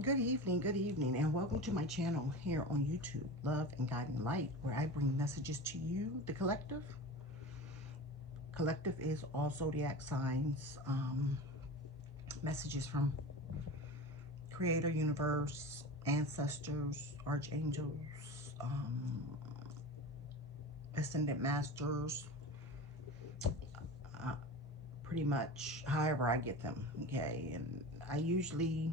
Good evening, and welcome to my channel here on YouTube, Love and Guiding Light, where I bring messages to you, the collective. Collective is all zodiac signs, messages from Creator, Universe, ancestors, archangels, ascendant masters, uh, pretty much however I get them, okay? And I usually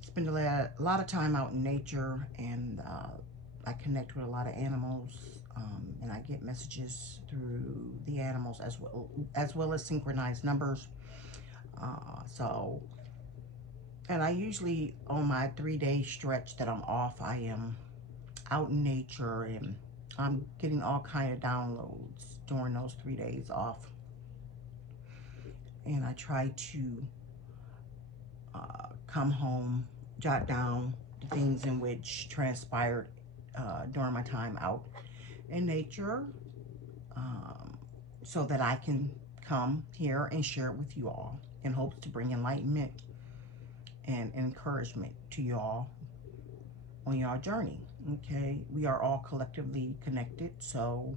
spend a lot of time out in nature, and I connect with a lot of animals, and I get messages through the animals as well as synchronized numbers. So, and I usually, on my 3-day stretch that I'm off, I am out in nature, and I'm getting all kind of downloads during those 3 days off. And I try to come home, jot down the things in which transpired during my time out in nature, so that I can come here and share it with you all in hopes to bring enlightenment and encouragement to y'all on your journey. Okay, we are all collectively connected, so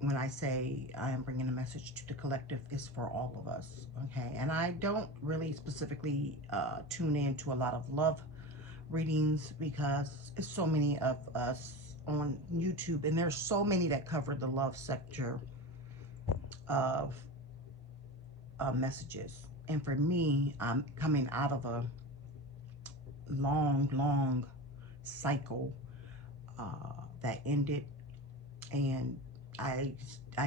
when I say I am bringing a message to the collective, it's for all of us. Okay, and I don't really specifically tune in to a lot of love readings because it's so many of us on YouTube, and there's so many that cover the love sector of messages. And for me, I'm coming out of a long cycle that ended, and I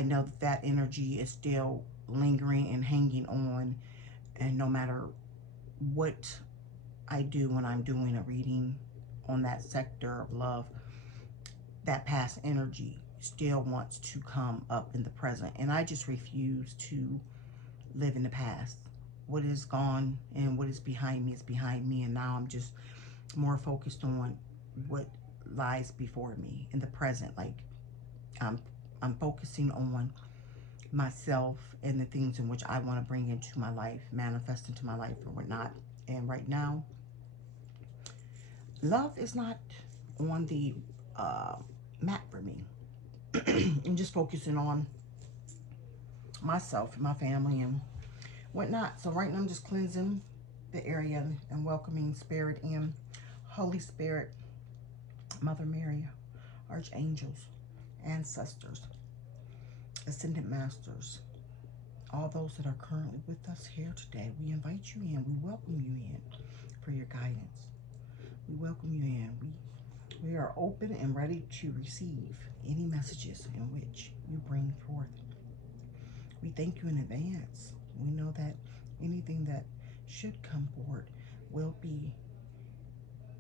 know that energy is still lingering and hanging on, and no matter what I do when I'm doing a reading on that sector of love, that past energy still wants to come up in the present, and I just refuse to live in the past. What is gone and what is behind me is behind me, and now I'm just more focused on what lies before me in the present. Like I'm focusing on myself and the things in which I want to bring into my life, manifest into my life or whatnot. And right now, love is not on the map for me. I'm just focusing on myself and my family and whatnot. So right now I'm just cleansing the area and welcoming Spirit in. Holy Spirit, Mother Mary, archangels, ancestors, ascendant masters, all those that are currently with us here today, we invite you in. We welcome you in for your guidance. We welcome you in. We are open and ready to receive any messages in which you bring forth. We thank you in advance. We know that anything that should come forward will be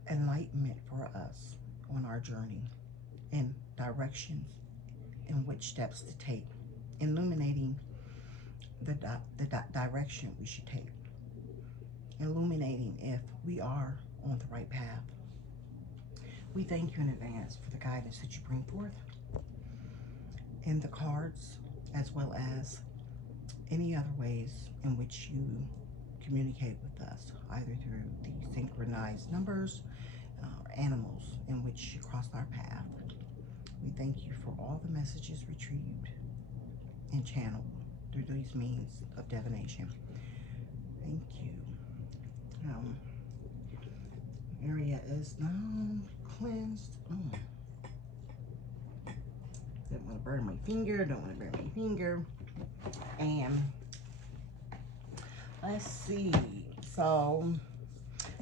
enlightenment for us on our journey, and directions in which steps to take, illuminating the direction we should take, illuminating if we are on the right path. We thank you in advance for the guidance that you bring forth in the cards, as well as any other ways in which you communicate with us, either through the synchronized numbers or animals in which you cross our path. We thank you for all the messages retrieved and channeled through these means of divination. Thank you. Area is now cleansed. Don't want to burn my finger. And let's see. So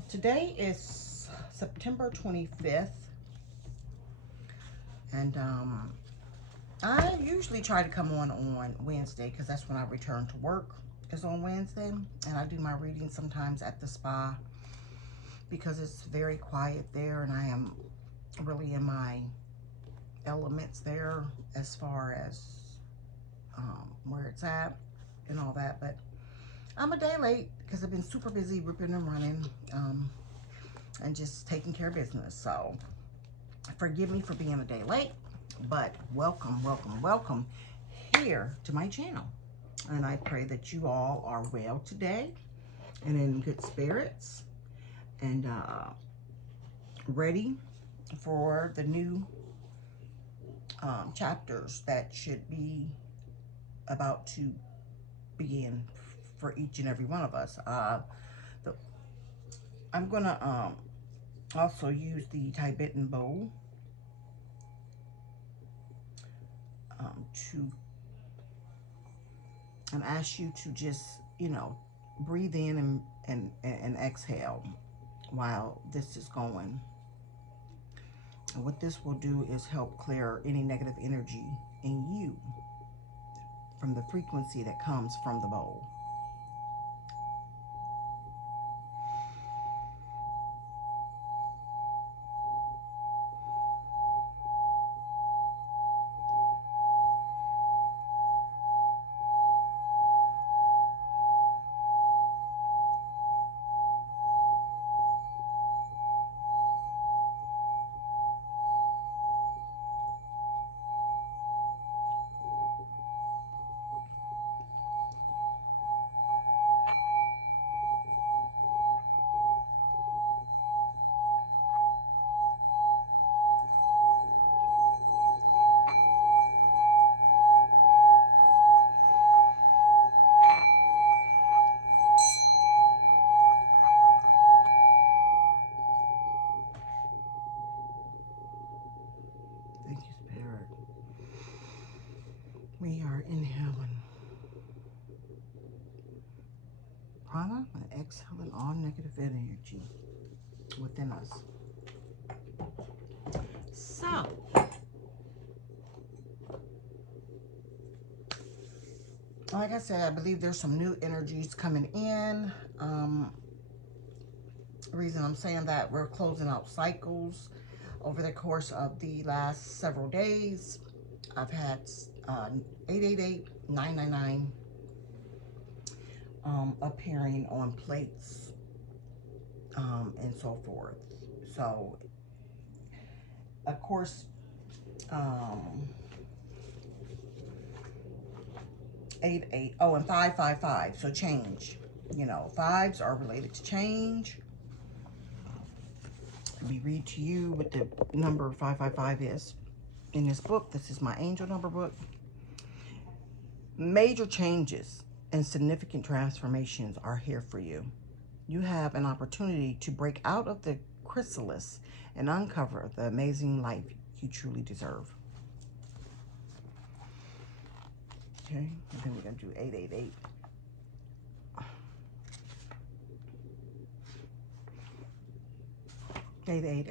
today is September 25th. And I usually try to come on Wednesday because that's when I return to work, is on Wednesday. And I do my reading sometimes at the spa because it's very quiet there, and I am really in my elements there as far as where it's at and all that. But I'm a day late because I've been super busy ripping and running and just taking care of business. So forgive me for being a day late, but welcome here to my channel. And I pray that you all are well today. and in good spirits, and ready for the new chapters that should be about to begin for each and every one of us. I'm gonna also use the Tibetan bowl to ask you to just, breathe in and exhale while this is going. And what this will do is help clear any negative energy in you from the frequency that comes from the bowl. Thank you, Spirit. We are inhaling prana and exhaling all negative energy within us. So, like I said, I believe there's some new energies coming in. The reason I'm saying that, we're closing out cycles over the course of the last several days. I've had 888, 999 appearing on plates and so forth. So, of course, 88, oh, and 555, so change. Fives are related to change. Let me read to you what the number 555 is. In this book, this is my angel number book. Major changes and significant transformations are here for you. You have an opportunity to break out of the chrysalis and uncover the amazing life you truly deserve. Okay, and then we're going to do 888. Eight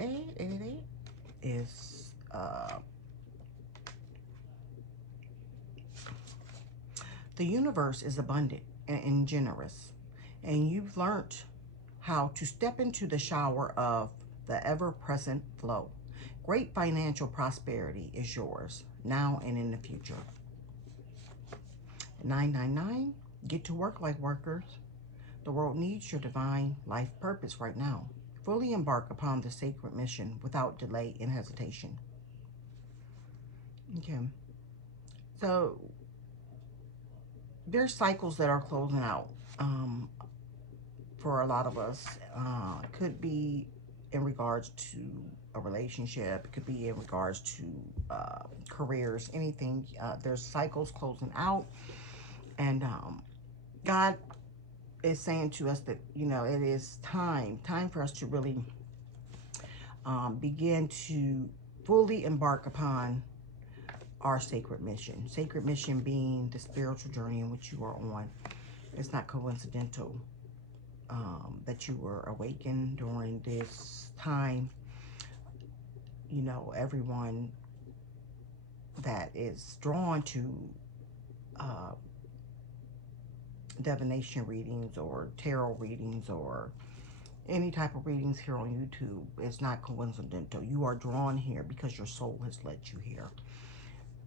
is the universe is abundant and generous, and you've learned how to step into the shower of the ever-present flow. Great financial prosperity is yours now and in the future. 999, get to work like workers. The world needs your divine life purpose right now. Fully embark upon the sacred mission without delay and hesitation. Okay. So, there's cycles that are closing out for a lot of us. It could be in regards to a relationship. It could be in regards to careers, anything. There's cycles closing out. And God is saying to us that, it is time for us to really begin to fully embark upon our sacred mission. Sacred mission being the spiritual journey in which you are on. It's not coincidental that you were awakened during this time. Everyone that is drawn to divination readings or tarot readings or any type of readings here on YouTube, it's not coincidental. You are drawn here because your soul has led you here.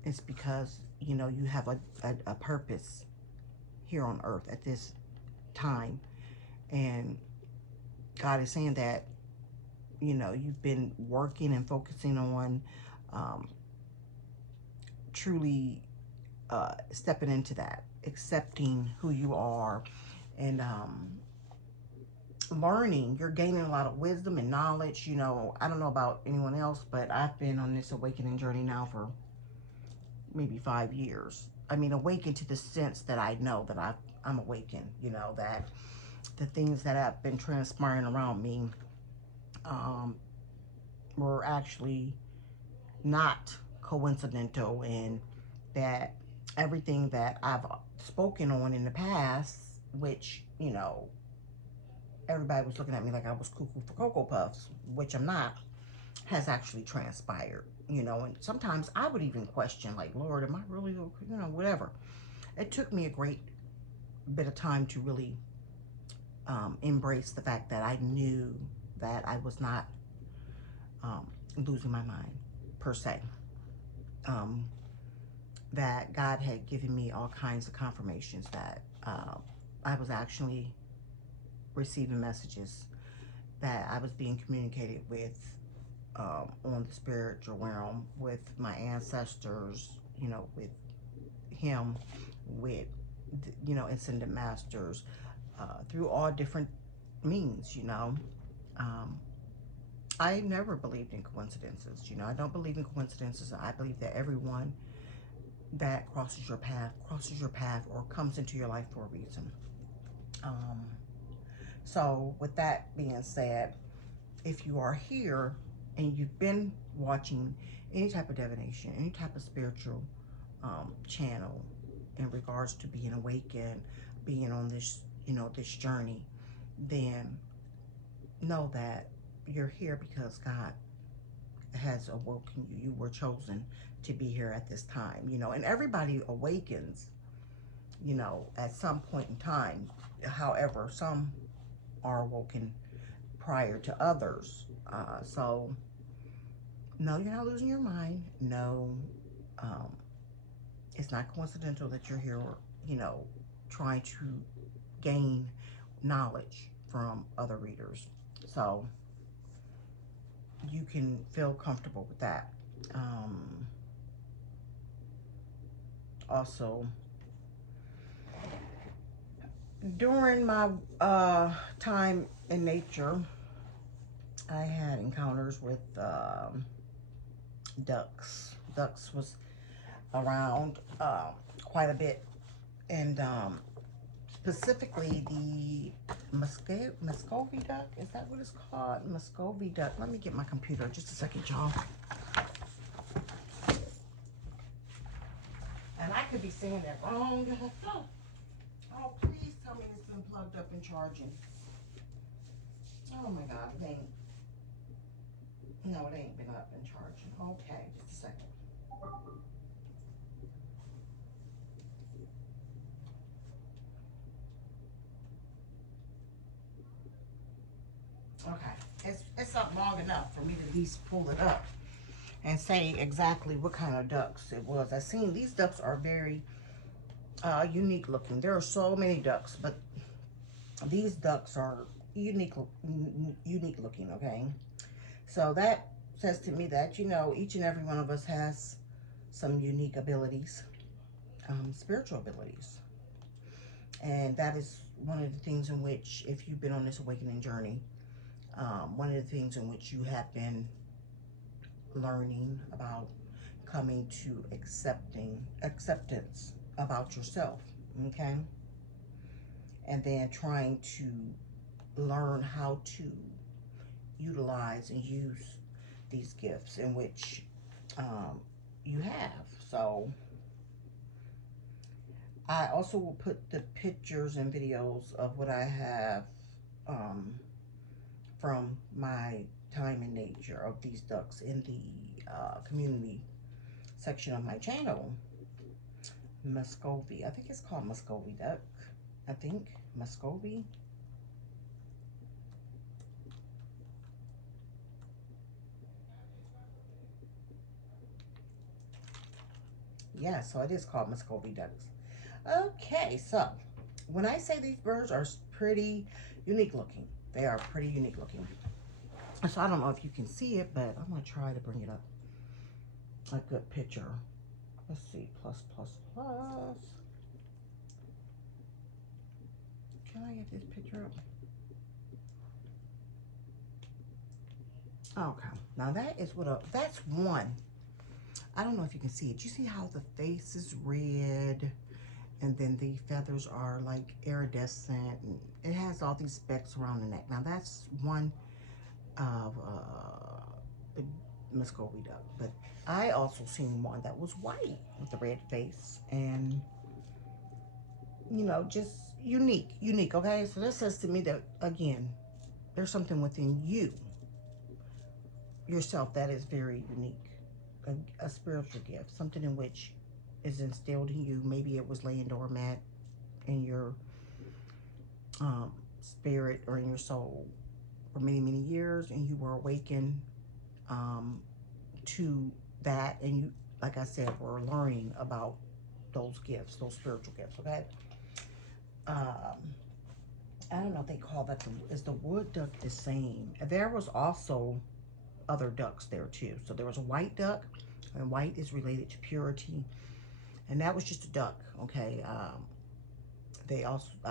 It's because, you have a purpose here on earth at this time. And God is saying that, you've been working and focusing on truly stepping into that, accepting who you are, and learning. You're gaining a lot of wisdom and knowledge. You know, I don't know about anyone else, but I've been on this awakening journey now for maybe 5 years. I mean, awakened to the sense that I know that I'm awakened, you know, that the things that have been transpiring around me um, were actually not coincidental, and that everything that I've spoken on in the past, which, you know, everybody was looking at me like I was cuckoo for Cocoa Puffs, which I'm not, has actually transpired, you know. And sometimes I would even question, like, Lord, am I really, you know, whatever. It took me a great bit of time to really embrace the fact that I knew that I was not losing my mind, per se. That God had given me all kinds of confirmations that I was actually receiving messages, that I was being communicated with on the spiritual realm, with my ancestors, you know, with him, with, you know, ascended masters, through all different means, you know. I never believed in coincidences, you know. I don't believe in coincidences. I believe that everyone that crosses your path or comes into your life for a reason. So with that being said, if you are here and you've been watching any type of divination, any type of spiritual channel in regards to being awakened, being on this, you know, this journey, then know that you're here because God has awoken you. You were chosen to be here at this time, you know. And everybody awakens, you know, at some point in time. However, some are awoken prior to others. So no, you're not losing your mind. No, um, it's not coincidental that you're here, you know, trying to gain knowledge from other readers. So you can feel comfortable with that. Also, during my time in nature, I had encounters with ducks. Ducks was around quite a bit, and specifically the Muscovy duck. Is that what it's called? Muscovy duck. Let me get my computer just a second, y'all. And I could be saying that wrong. Oh, please tell me it's been plugged up and charging. Oh my God, it ain't. No, it ain't been up and charging. Okay, just a second. Okay, it's up long enough for me to at least pull it up and say exactly what kind of ducks it was. I seen these ducks are very unique looking. There are so many ducks, but these ducks are unique looking. Okay, so that says to me that, you know, each and every one of us has some unique abilities, spiritual abilities, and that is one of the things in which, if you've been on this awakening journey, one of the things in which you have been learning about, coming to acceptance about yourself, okay? And then trying to learn how to utilize and use these gifts in which you have. So I also will put the pictures and videos of what I have from my time in nature of these ducks in the community section of my channel. Muscovy, I think it's called Muscovy duck. I think Muscovy. Yeah, so it is called Muscovy ducks. Okay, so when I say these birds are pretty unique looking, they are pretty unique looking. So I don't know if you can see it, but I'm going to try to bring it up a good picture. Let's see, plus, plus, plus. Can I get this picture up? Okay, now that is that's one. I don't know if you can see it. You see how the face is red and then the feathers are like iridescent and it has all these specks around the neck. Now that's one of the Muscovy duck, but I also seen one that was white with the red face and just unique. Okay, so that says to me that again, there's something within yourself that is very unique, a spiritual gift, something in which is instilled in you. Maybe it was laying dormant in your spirit or in your soul for many years, and you were awakened to that, and you, like I said, were learning about those gifts, those spiritual gifts. Okay. I don't know if they call that is the wood duck the same. There was also other ducks there too. So there was a white duck, and white is related to purity, and that was just a duck. Okay. I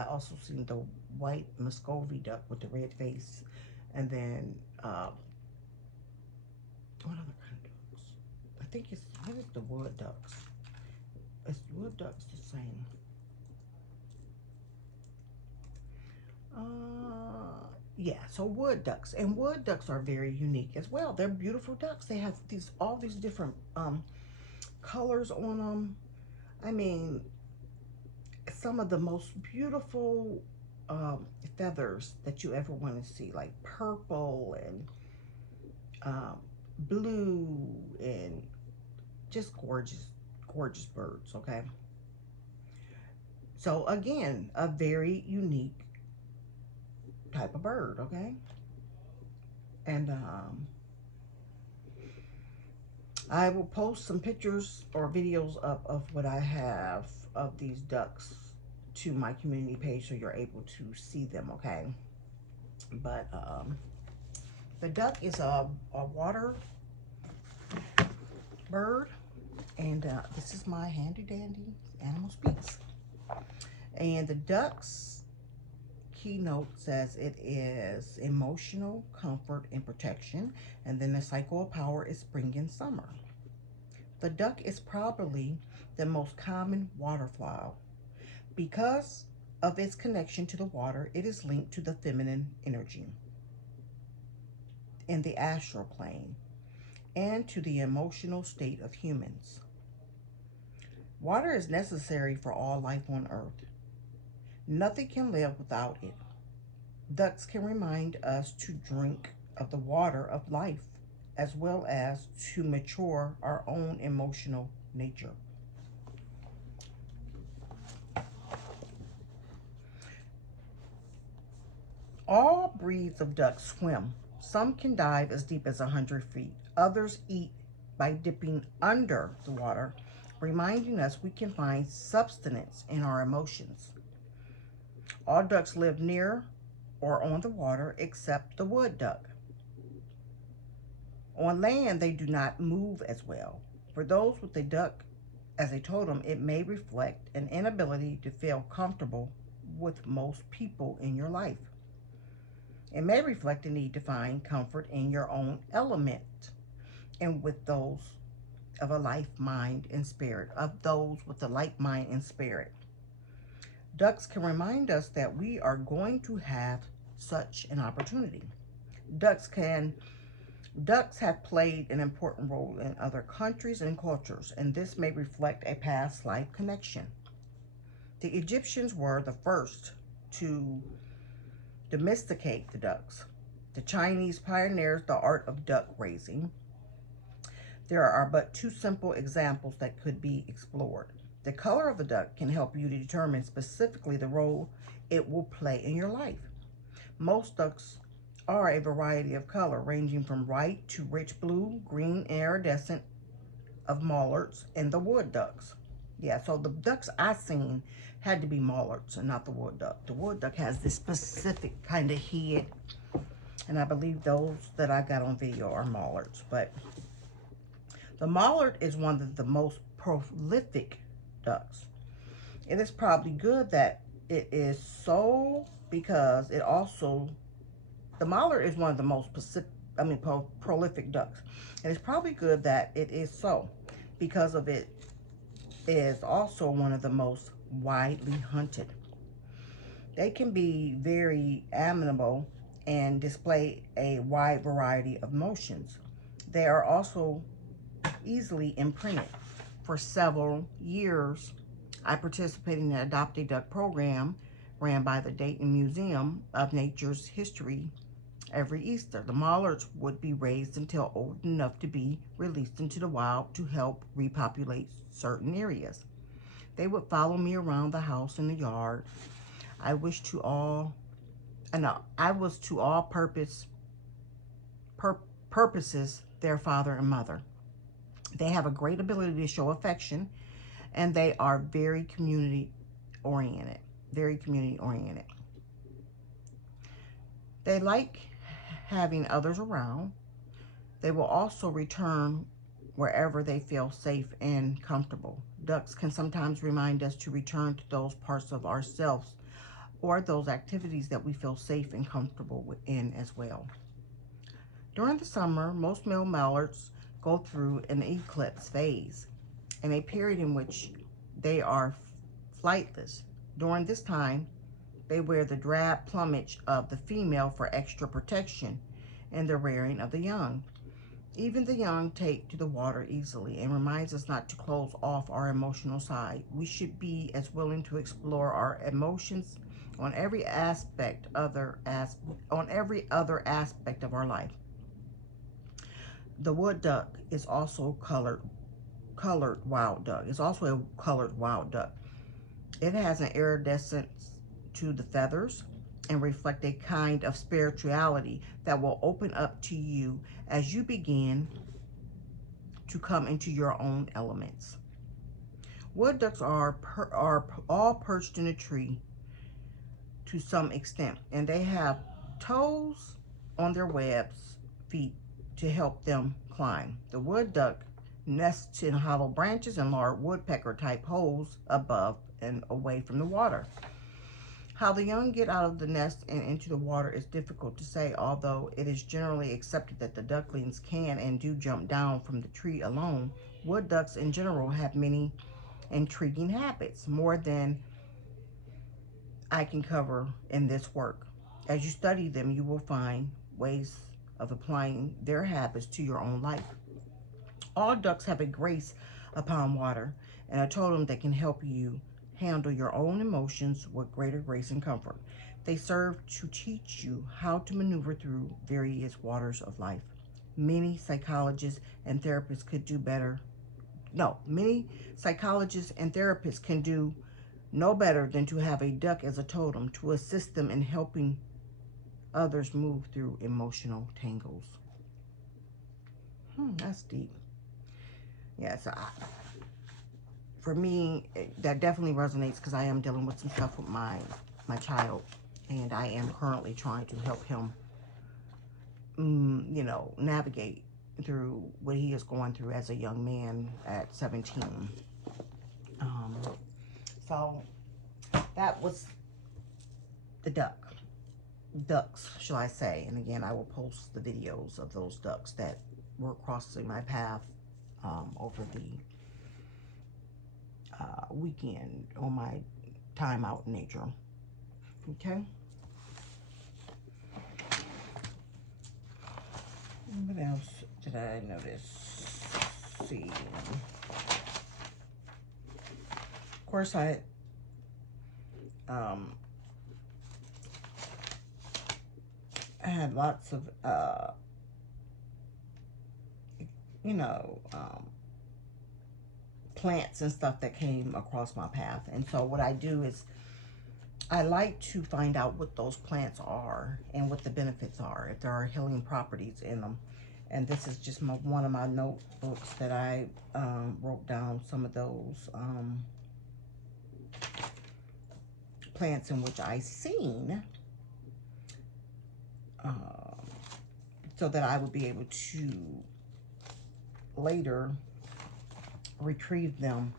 also seen the white Muscovy duck with the red face, and then what other kind of ducks? I think it's what is the wood ducks? Is wood ducks the same? Yeah, so wood ducks, and wood ducks are very unique as well. They're beautiful ducks. They have all these different colors on them. I mean, some of the most beautiful feathers that you ever want to see, like purple and blue, and just gorgeous birds. Okay, so again, a very unique type of bird. Okay, and I will post some pictures or videos of what I have of these ducks to my community page so you're able to see them. Okay, but the duck is a water bird, and this is my handy dandy Animal Speaks. And the duck's keynote says it is emotional comfort and protection, and then the cycle of power is spring and summer. The duck is probably the most common waterfowl. Because of its connection to the water, it is linked to the feminine energy in the astral plane and to the emotional state of humans. Water is necessary for all life on earth. Nothing can live without it. Ducks can remind us to drink of the water of life, as well as to mature our own emotional nature. All breeds of ducks swim. Some can dive as deep as 100 feet. Others eat by dipping under the water, reminding us we can find substance in our emotions. All ducks live near or on the water except the wood duck. On land, they do not move as well. For those with a duck as a totem, it may reflect an inability to feel comfortable with most people in your life. It may reflect a need to find comfort in your own element and with those of a life, mind, and spirit, of those with a like mind and spirit. Ducks can remind us that we are going to have such an opportunity. Ducks have played an important role in other countries and cultures, and this may reflect a past life connection. The Egyptians were the first to domesticate the ducks. The Chinese pioneered the art of duck raising. There are but two simple examples that could be explored. The color of the duck can help you to determine specifically the role it will play in your life. Most ducks are a variety of color, ranging from white to rich blue, green, and iridescent of mallards and the wood ducks. Yeah, so the ducks I seen had to be mallards and not the wood duck. The wood duck has this specific kind of head, and I believe those that I got on video are mallards. But the mallard is one of the most prolific ducks. It is probably good that it is so, because it also, the mallard is one of the most prolific ducks. And it's probably good that it is so, because of it is also one of the most widely hunted. They can be very amenable and display a wide variety of emotions. They are also easily imprinted. For several years, I participated in an Adopt a Duck program ran by the Dayton Museum of Nature's History. Every Easter, the mallards would be raised until old enough to be released into the wild to help repopulate certain areas. They would follow me around the house and the yard. I was to all purposes their father and mother. They have a great ability to show affection, and they are very community oriented. Very community oriented. They like having others around. They will also return wherever they feel safe and comfortable. Ducks can sometimes remind us to return to those parts of ourselves or those activities that we feel safe and comfortable in as well. During the summer, most male mallards go through an eclipse phase, and a period in which they are flightless. During this time, they wear the drab plumage of the female for extra protection in the rearing of the young. Even the young take to the water easily and reminds us not to close off our emotional side. We should be as willing to explore our emotions on every other aspect of our life. The wood duck is also colored wild duck. It's also a colored wild duck. It has an iridescence to the feathers and reflect a kind of spirituality that will open up to you as you begin to come into your own elements. Wood ducks are all perched in a tree to some extent, and they have toes on their webs feet to help them climb. The wood duck nests in hollow branches and large woodpecker type holes above and away from the water. How the young get out of the nest and into the water is difficult to say, although it is generally accepted that the ducklings can and do jump down from the tree alone. Wood ducks in general have many intriguing habits, more than I can cover in this work. As you study them, you will find ways of applying their habits to your own life. All ducks have a grace upon water and a totem that can help you handle your own emotions with greater grace and comfort. They serve to teach you how to maneuver through various waters of life. Many psychologists and therapists could do better. No, many psychologists and therapists can do no better than to have a duck as a totem to assist them in helping others move through emotional tangles. That's deep. Yes, for me, that definitely resonates because I am dealing with some stuff with my child, and I am currently trying to help him, navigate through what he is going through as a young man at 17. So that was the ducks, shall I say. And again, I will post the videos of those ducks that were crossing my path over the weekend on my time out in nature. Okay. What else did I notice? Let's see. Of course, I had lots of plants and stuff that came across my path. And so what I do is I like to find out what those plants are and what the benefits are, if there are healing properties in them. And this is just one of my notebooks that I wrote down some of those plants in which I seen, so that I would be able to later retrieve them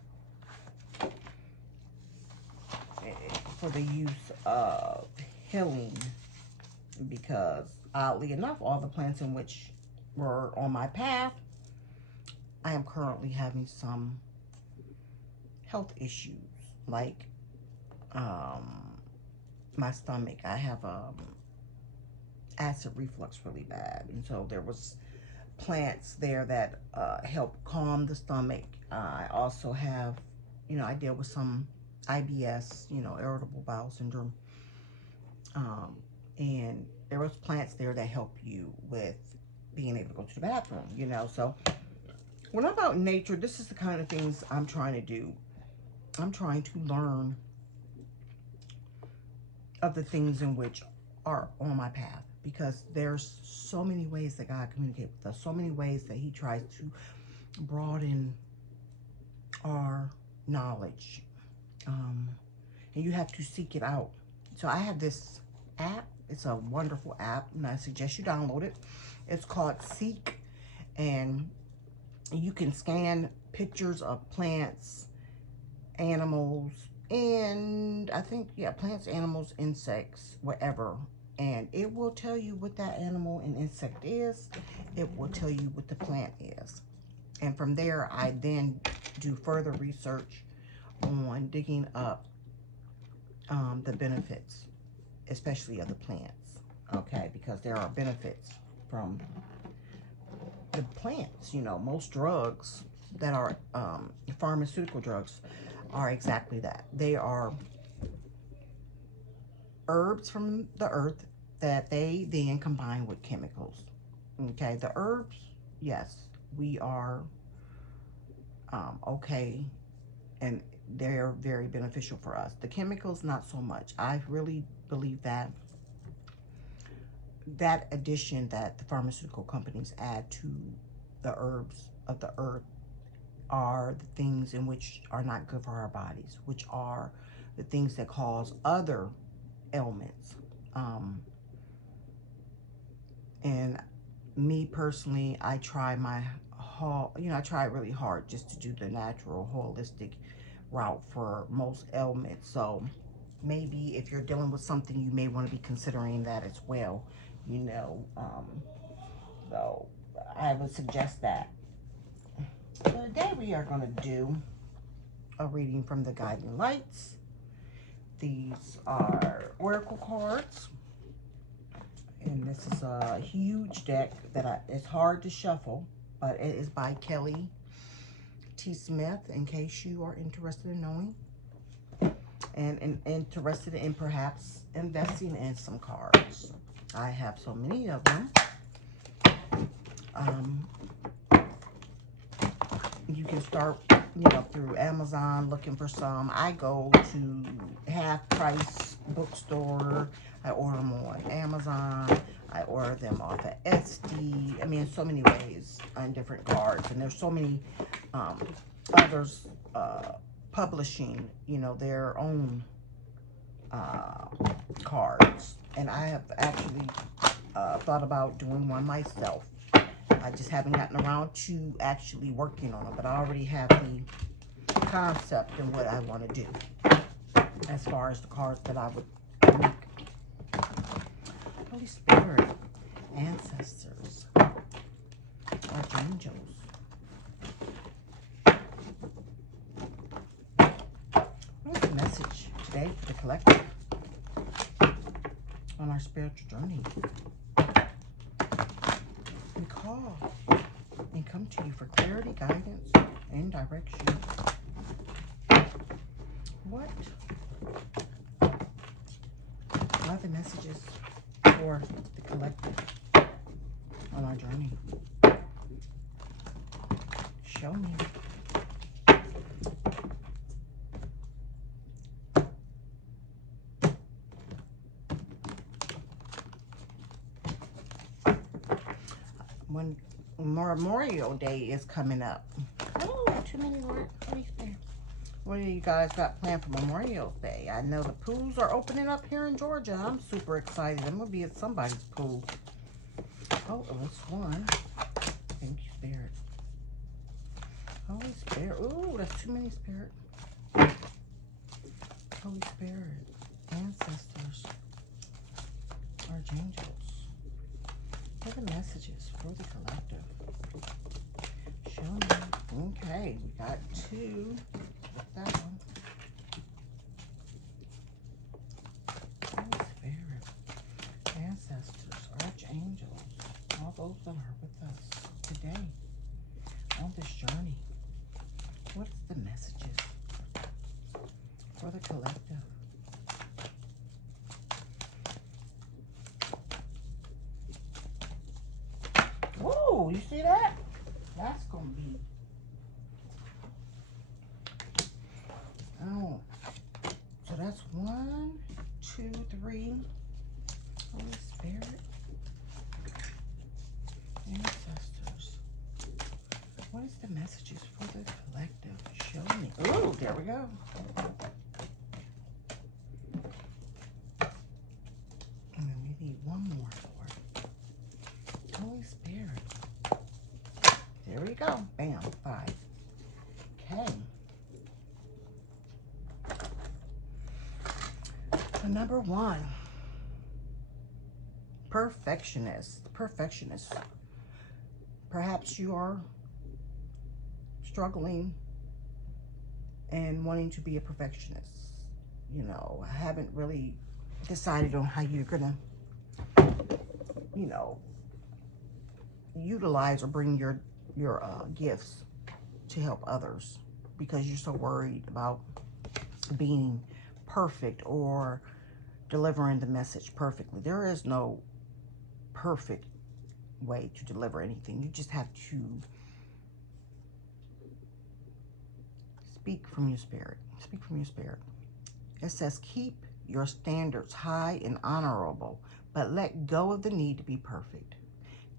for the use of healing, because oddly enough, all the plants in which were on my path, I am currently having some health issues, like my stomach. I have acid reflux really bad, and so there was plants there that help calm the stomach. I also have, I deal with some IBS, irritable bowel syndrome, and there was plants there that help you with being able to go to the bathroom, so when I'm out in nature, this is the kind of things I'm trying to do. I'm trying to learn of the things in which are on my path, because there's so many ways that God communicates with us, so many ways that he tries to broaden our knowledge, and you have to seek it out. So I have this app. It's a wonderful app, and I suggest you download it. It's called Seek, and you can scan pictures of plants, animals, and I think, yeah, plants, animals, insects, whatever, and it will tell you what that animal and insect is. It will tell you what the plant is, and from there I then do further research on digging up the benefits, especially of the plants, okay, because there are benefits from the plants. Most drugs that are pharmaceutical drugs are exactly that. They are herbs from the earth that they then combine with chemicals. Okay, the herbs, yes, we are okay, and they're very beneficial for us. The chemicals, not so much. I really believe that addition that the pharmaceutical companies add to the herbs of the earth are the things in which are not good for our bodies, which are the things that cause other ailments. And me personally, I try I try really hard just to do the natural, holistic route for most ailments. So maybe if you're dealing with something, you may want to be considering that as well, so I would suggest that. So today we are going to do a reading from the Guiding Lights. These are oracle cards, and this is a huge deck that it's hard to shuffle, but it is by Kelly T. Smith, in case you are interested in knowing and interested in perhaps investing in some cards. I have so many of them. You can start, through Amazon looking for some. I go to Half Price Bookstore. I order them on Amazon. I order them off of SD. I mean, so many ways on different cards. And there's so many others publishing, their own cards. And I have actually thought about doing one myself. I just haven't gotten around to actually working on it, but I already have the concept and what I want to do as far as the cards that I would make. Holy Spirit, ancestors, archangels. What is the message today for the collective on our spiritual journey? We call and come to you for clarity, guidance, and direction. What are the messages for the collective on our journey? Show me. When Memorial Day is coming up. Oh, too many words right there. What do you guys got planned for Memorial Day? I know the pools are opening up here in Georgia. I'm super excited. I'm going to be at somebody's pool. Oh, that's one. Thank you, Spirit. Holy Spirit. Ooh, that's too many, Spirit. Holy Spirit. Ancestors. Archangels. What are the messages for the collective? Show me. Okay, we got 2 with that one. Holy Spirit, ancestors, archangels, all those that are with us today on this journey. What's the messages for the collective? Whoa, you see that? That's going to be... Oh, so that's 1, 2, 3. Holy Spirit. Ancestors. What is the messages for the collective? Show me. Oh, there we go. And then we need one more, Lord. Holy Spirit. There we go. Bam. 5. Okay. So number 1. Perfectionist. Perfectionist. Perhaps you are struggling and wanting to be a perfectionist. You know, haven't really decided on how you're gonna, you know, utilize or bring your gifts to help others, because you're so worried about being perfect or delivering the message perfectly. There is no perfect way to deliver anything. You just have to speak from your spirit. Speak from your spirit. It says, keep your standards high and honorable, but let go of the need to be perfect.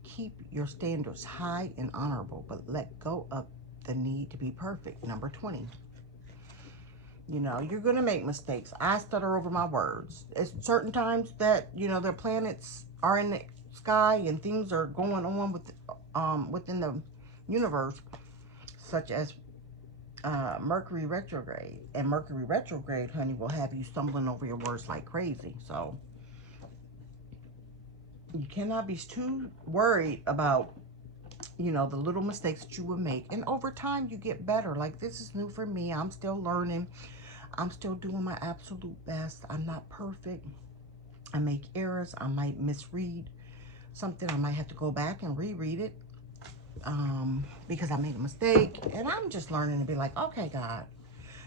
Keep your standards high and honorable, but let go of the need to be perfect. Number 20. You know, you're going to make mistakes. I stutter over my words. It's certain times that, you know, their planets are in the sky and things are going on with within the universe, such as Mercury retrograde. And Mercury retrograde, honey, will have you stumbling over your words like crazy. So you cannot be too worried about, you know, the little mistakes that you will make. And over time, you get better. Like, this is new for me. I'm still learning. I'm still doing my absolute best. I'm not perfect. I make errors. I might misread something. I might have to go back and reread it because I made a mistake. And I'm just learning to be like, okay, God.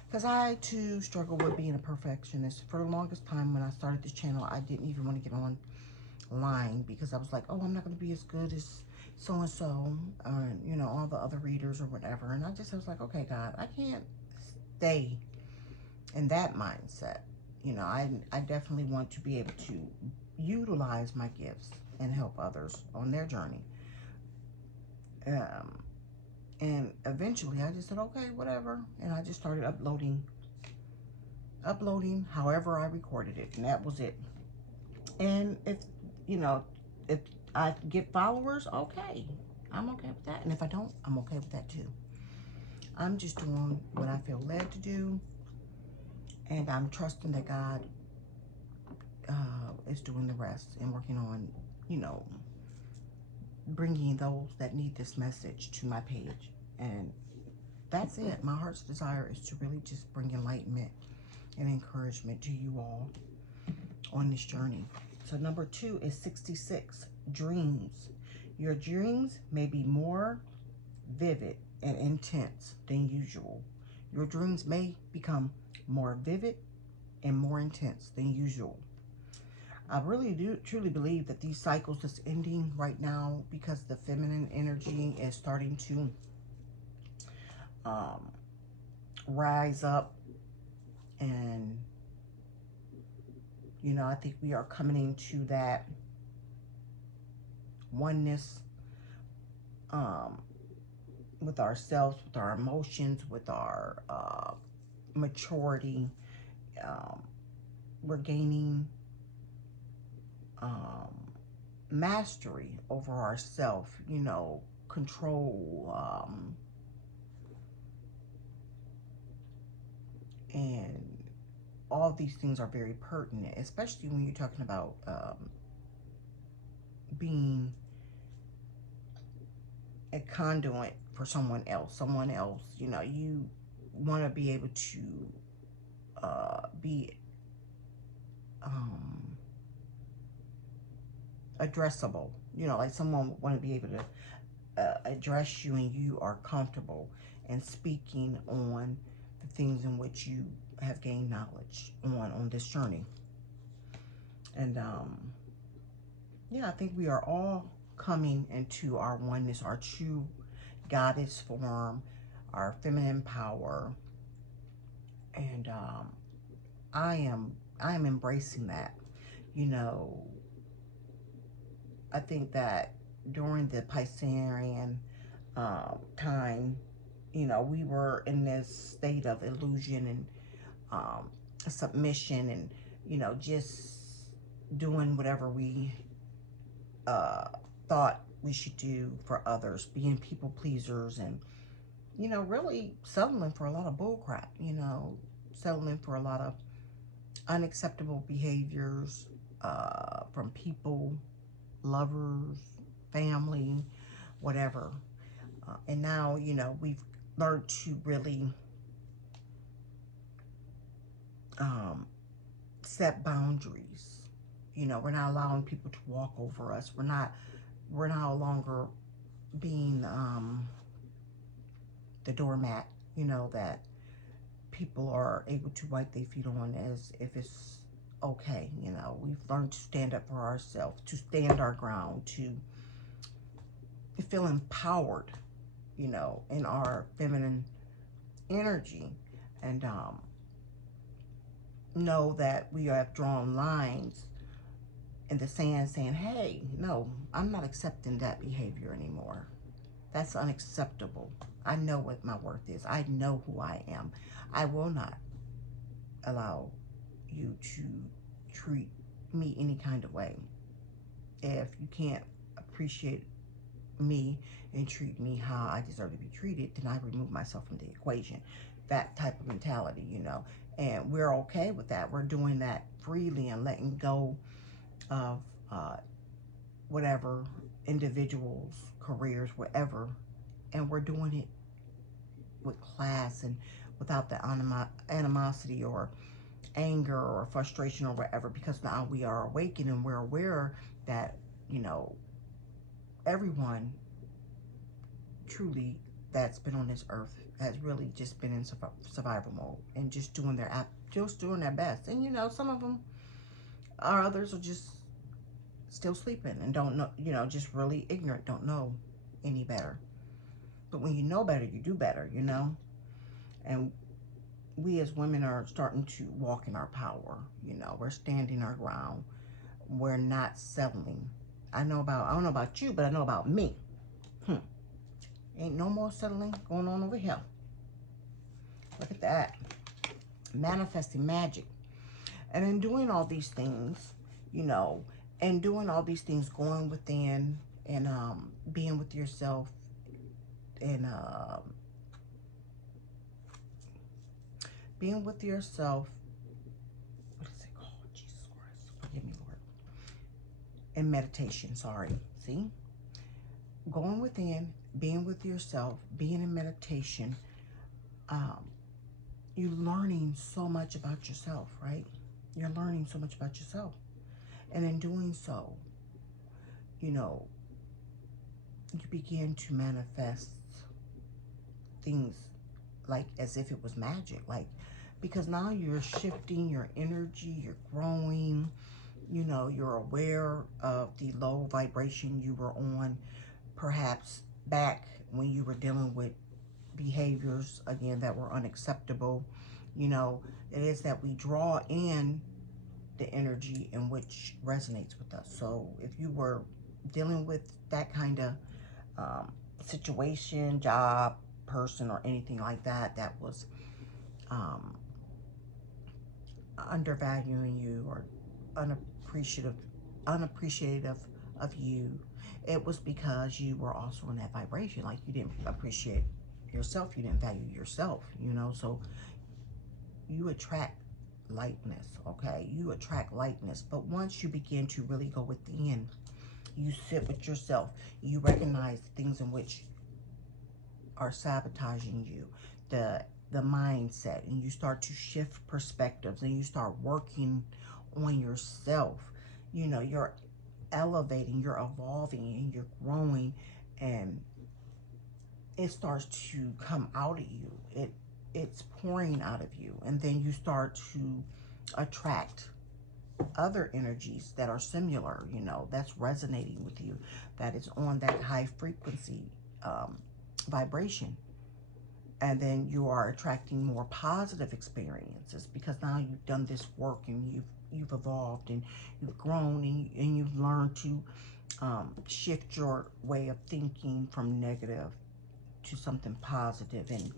Because I, too, struggle with being a perfectionist. For the longest time when I started this channel, I didn't even want to get online because I was like, oh, I'm not going to be as good as so-and-so, or, you know, all the other readers or whatever. And I was like, okay, God, I can't stay in that mindset. You know, I definitely want to be able to utilize my gifts and help others on their journey. And eventually I just said, okay, whatever. And I just started uploading however I recorded it. And that was it. And if, you know, if I get followers, okay. I'm okay with that. And if I don't, I'm okay with that too. I'm just doing what I feel led to do. And I'm trusting that God is doing the rest and working on, you know, bringing those that need this message to my page. And that's it. My heart's desire is to really just bring enlightenment and encouragement to you all on this journey. So number 2 is 66, dreams. Your dreams may be more vivid and intense than usual. Your dreams may become more vivid and more intense than usual. I really do truly believe that these cycles is ending right now because the feminine energy is starting to rise up. And, you know, I think we are coming into that oneness with ourselves, with our emotions, with our maturity. We're gaining mastery over ourselves, you know, control, and all these things are very pertinent, especially when you're talking about being a conduit for someone else. You know, you want to be able to be addressable. You know, like someone would want to be able to address you, and you are comfortable in speaking on the things in which you have gained knowledge on this journey. And yeah, I think we are all coming into our oneness, our true goddess form, our feminine power, and I am embracing that. You know, I think that during the Piscean time, you know, we were in this state of illusion and submission, and you know, just doing whatever we thought we should do for others, being people pleasers, and you know, really settling for a lot of bull crap. You know, settling for a lot of unacceptable behaviors from people, lovers, family, whatever. And now, you know, we've learned to really set boundaries. You know, we're not allowing people to walk over us. We're no longer being the doormat, you know, that people are able to wipe their feet on as if it's okay. You know, we've learned to stand up for ourselves, to stand our ground, to feel empowered, you know, in our feminine energy, and know that we have drawn lines in the sand saying, hey, no, I'm not accepting that behavior anymore. That's unacceptable. I know what my worth is. I know who I am. I will not allow you to treat me any kind of way. If you can't appreciate me and treat me how I deserve to be treated, then I remove myself from the equation. That type of mentality, you know. And we're okay with that. We're doing that freely and letting go of whatever individuals, careers, whatever. And we're doing it with class and without the animosity or anger or frustration or whatever, because now we are awakened and we're aware that, you know, everyone truly that's been on this earth has really just been in survival mode and just doing their best. And you know, some of them or others are just still sleeping and don't know, you know, just really ignorant, don't know any better. But when you know better, you do better, you know. And we as women are starting to walk in our power. You know, we're standing our ground. We're not settling. I don't know about you, but I know about me. Ain't no more settling going on over here. Look at that. Manifesting magic. And in doing all these things, you know, and doing all these things, going within and being with yourself and being with yourself, what is it called? Jesus Christ, forgive me, Lord. And meditation, sorry. See? Going within, being with yourself, being in meditation, you're learning so much about yourself, right? You're learning so much about yourself. And in doing so, you know, you begin to manifest things like as if it was magic, like, because now you're shifting your energy, you're growing, you know, you're aware of the low vibration you were on, perhaps back when you were dealing with behaviors, again, that were unacceptable. You know, it is that we draw in the energy in which resonates with us. So if you were dealing with that kind of situation, job, person, or anything like that, that was undervaluing you or unappreciative of you, it was because you were also in that vibration. Like, you didn't appreciate yourself, you didn't value yourself, you know. So you attract lightness, okay? You attract lightness. But once you begin to really go within, you sit with yourself, you recognize the things in which are sabotaging you, the mindset, and you start to shift perspectives and you start working on yourself. You know, you're elevating, you're evolving, and you're growing, and it starts to come out of you. It's pouring out of you, and then you start to attract other energies that are similar, you know, that's resonating with you, that is on that high frequency vibration. And then you are attracting more positive experiences because now you've done this work and you've evolved and you've grown and you've learned to shift your way of thinking from negative to something positive, and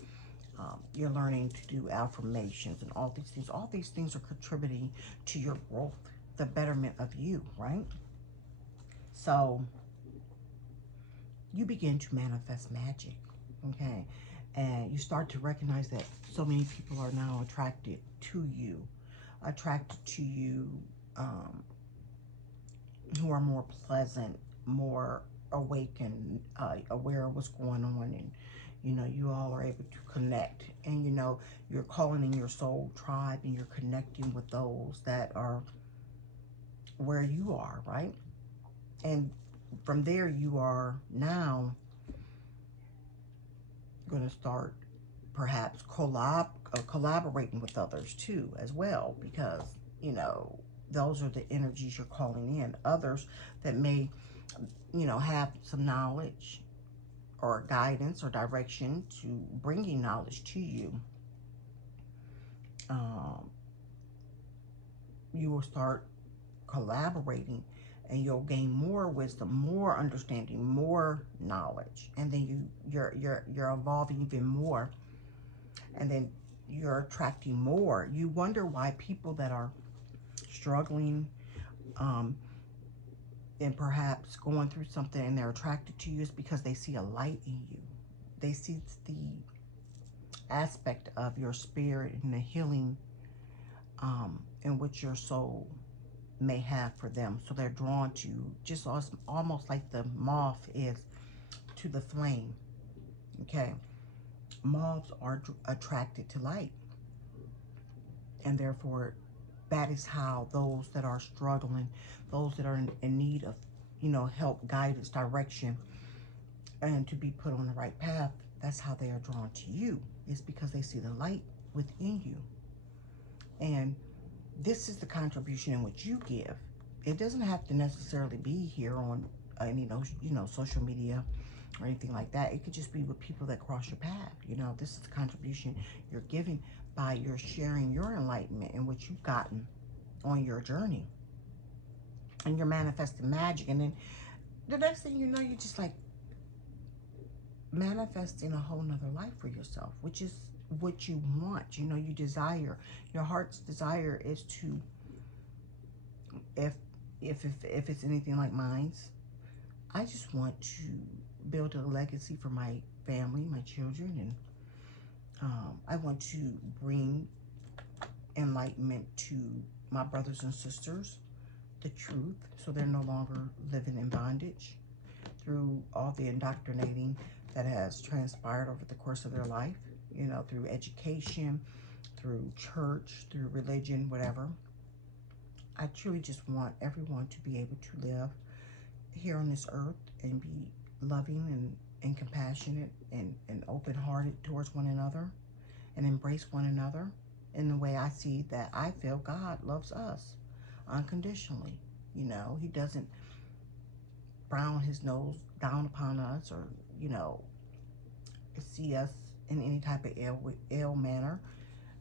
you're learning to do affirmations and all these things. All these things are contributing to your growth, the betterment of you, right? So you begin to manifest magic, okay? And you start to recognize that so many people are now attracted to you, who are more pleasant, more awake and aware of what's going on, and you know, you all are able to connect, and you know, you're calling in your soul tribe and you're connecting with those that are where you are, right? And from there, you are now going to start perhaps collaborating with others too as well, because you know, those are the energies you're calling in. Others that may, you know, have some knowledge or guidance or direction to bringing knowledge to you. You will start collaborating, and you'll gain more wisdom, more understanding, more knowledge, and then you're evolving even more, and then you're attracting more. You wonder why people that are struggling and perhaps going through something and they're attracted to you is because they see a light in you. They see the aspect of your spirit and the healing in which your soul may have for them. So they're drawn to you, just almost like the moth is to the flame. Okay, moths are attracted to light, and therefore that is how those that are struggling, those that are in need of, you know, help, guidance, direction, and to be put on the right path, that's how they are drawn to you. It's because they see the light within you. And this is the contribution in which you give. It doesn't have to necessarily be here on any, you know, social media or anything like that. It could just be with people that cross your path. You know, this is the contribution you're giving by your sharing your enlightenment and what you've gotten on your journey. And you're manifesting magic. And then the next thing you know, you're just like manifesting a whole nother life for yourself, which is what you want. You know, you desire, your heart's desire is to, if it's anything like mine's, I just want to build a legacy for my family, my children, and I want to bring enlightenment to my brothers and sisters, the truth, so they're no longer living in bondage through all the indoctrinating that has transpired over the course of their life, you know, through education, through church, through religion, whatever. I truly just want everyone to be able to live here on this earth and be loving and compassionate and open-hearted towards one another, and embrace one another in the way I see that I feel God loves us unconditionally. You know, he doesn't frown his nose down upon us, or, you know, see us in any type of ill manner.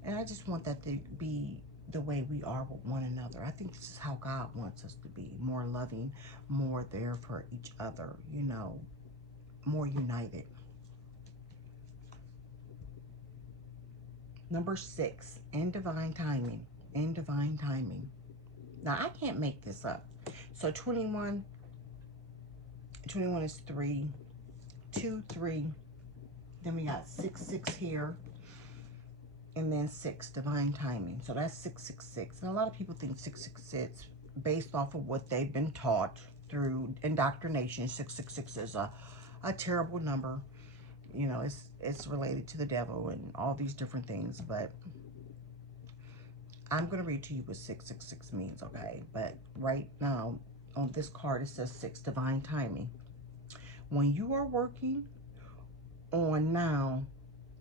And I just want that to be the way we are with one another. I think this is how God wants us to be, more loving, more there for each other, you know, more united. Number 6, in divine timing. In divine timing. Now, I can't make this up. So 21 is 3, 2, 3. Then we got 6, 6 here. And then 6, divine timing. So that's 666. And a lot of people think 666, based off of what they've been taught through indoctrination, 666 is a terrible number. You know, it's related to the devil and all these different things, but I'm going to read to you what 666 means, okay? But right now, on this card, it says 6, divine timing. When you are working on now,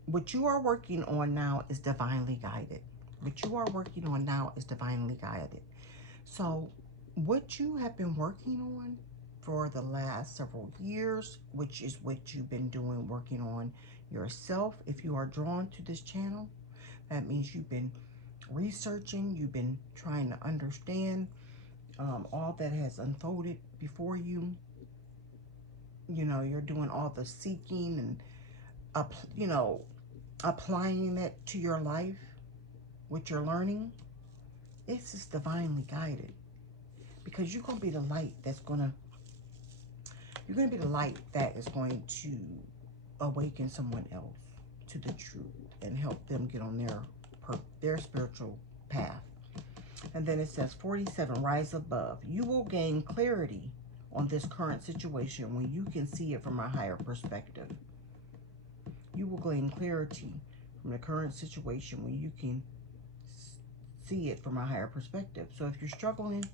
what you are working on now is divinely guided. What you are working on now is divinely guided. So what you have been working on for the last several years, which is what you've been doing, working on yourself. If you are drawn to this channel, that means you've been researching, you've been trying to understand all that has unfolded before you. You know, you're doing all the seeking and, you know, applying it to your life, what you're learning. It's just divinely guided, because you're going to be the light that's going to, you're going to be the light that is going to awaken someone else to the truth and help them get on their spiritual path. And then it says 47, rise above. You will gain clarity on this current situation when you can see it from a higher perspective. You will gain clarity from the current situation when you can see it from a higher perspective. So if you're struggling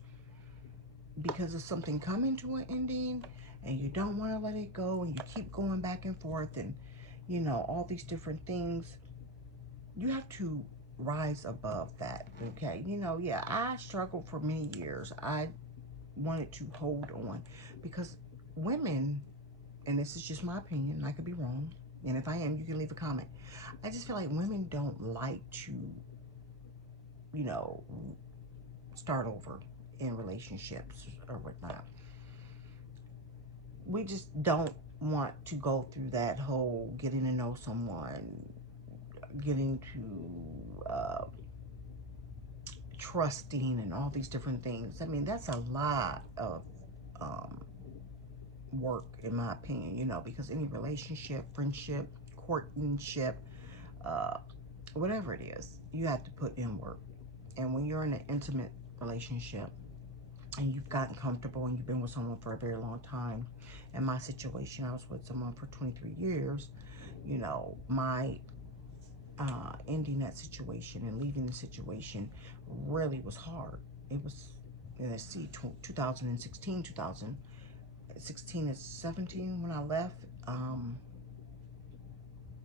because of something coming to an ending and you don't want to let it go and you keep going back and forth and, you know, all these different things, you have to rise above that, okay? You know, yeah, I struggled for many years. I wanted to hold on because women, and this is just my opinion, I could be wrong, and if I am, you can leave a comment. I just feel like women don't like to, you know, start over in relationships or whatnot. We just don't want to go through that whole getting to know someone, getting to trusting and all these different things. I mean, that's a lot of work, in my opinion, you know, because any relationship, friendship, courtship, whatever it is, you have to put in work. And when you're in an intimate relationship and you've gotten comfortable and you've been with someone for a very long time, in my situation, I was with someone for 23 years, you know, my ending that situation and leaving the situation really was hard. It was, let's see, 2016, 2016 is 17 when I left,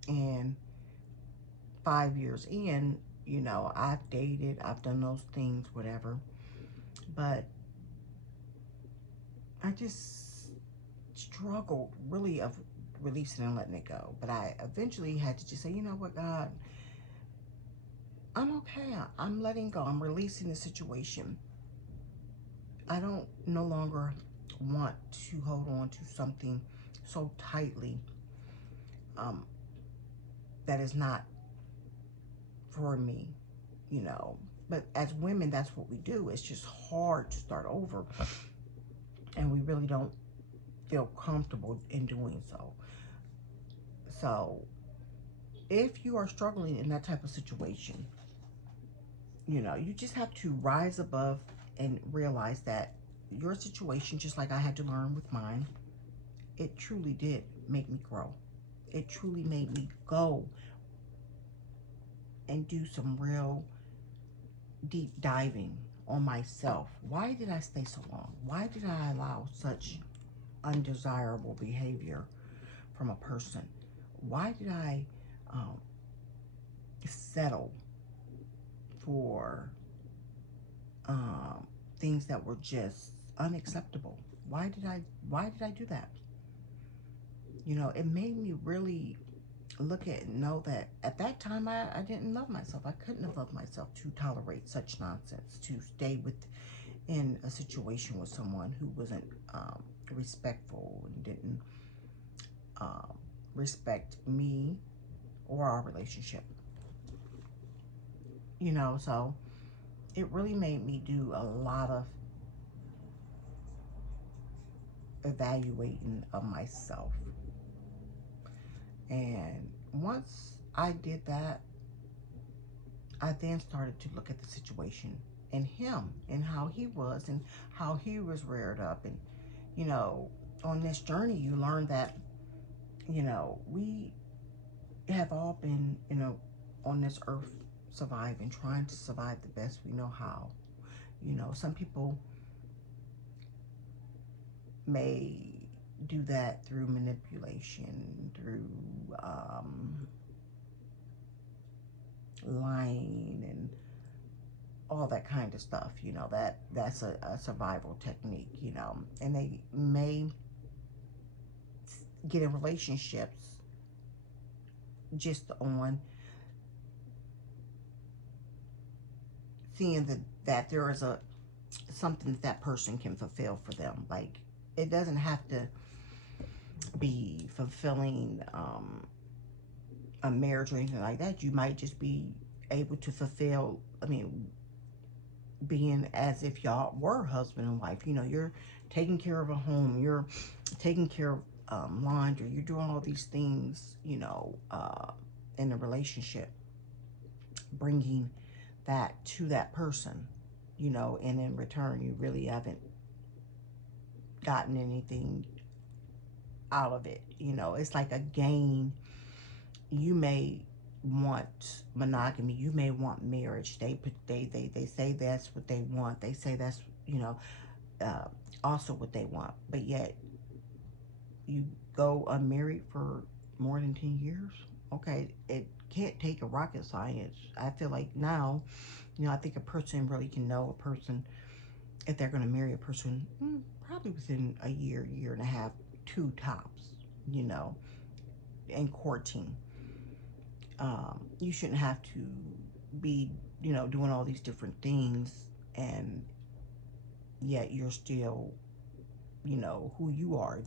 and 5 years in, you know, I've dated, I've done those things, whatever, but I just struggled really of releasing and letting it go. But I eventually had to just say, you know what, God, I'm okay. I'm letting go. I'm releasing the situation. I don't no longer want to hold on to something so tightly that is not for me, you know. But as women, that's what we do. It's just hard to start over, and we really don't feel comfortable in doing so. So if you are struggling in that type of situation, you know, you just have to rise above and realize that your situation, just like I had to learn with mine, it truly did make me grow. It truly made me go and do some real deep diving on myself. Why did I stay so long? Why did I allow such undesirable behavior from a person? Why did I settle for things that were just unacceptable? Why did I do that? You know, it made me really look at and know that at that time I didn't love myself. I couldn't have loved myself to tolerate such nonsense, to stay in a situation with someone who wasn't respectful and didn't respect me or our relationship. You know, so it really made me do a lot of evaluating of myself. And once I did that, I then started to look at the situation and him and how he was and how he was reared up. And, you know, on this journey, you learn that, you know, we have all been, on this earth surviving, trying to survive the best we know how. Some people may do that through manipulation, through lying and all that kind of stuff. That's a survival technique. And they may get in relationships just on seeing that there is something that person can fulfill for them. Like, it doesn't have to be fulfilling a marriage or anything like that. You might just be able to fulfill, being as if y'all were husband and wife. You're taking care of a home, you're taking care of laundry, you're doing all these things, in a relationship, bringing that to that person, and in return, you really haven't gotten anything out of it. It's like a game. You may want monogamy, you may want marriage. They say that's what they want. They say that's also what they want, but yet you go unmarried for more than 10 years. Okay, it can't take a rocket science. I feel like now, I think a person really can know a person if they're going to marry a person, probably within a year and a half, 2 tops, and courting. You shouldn't have to be, doing all these different things, and yet you're still, who you are.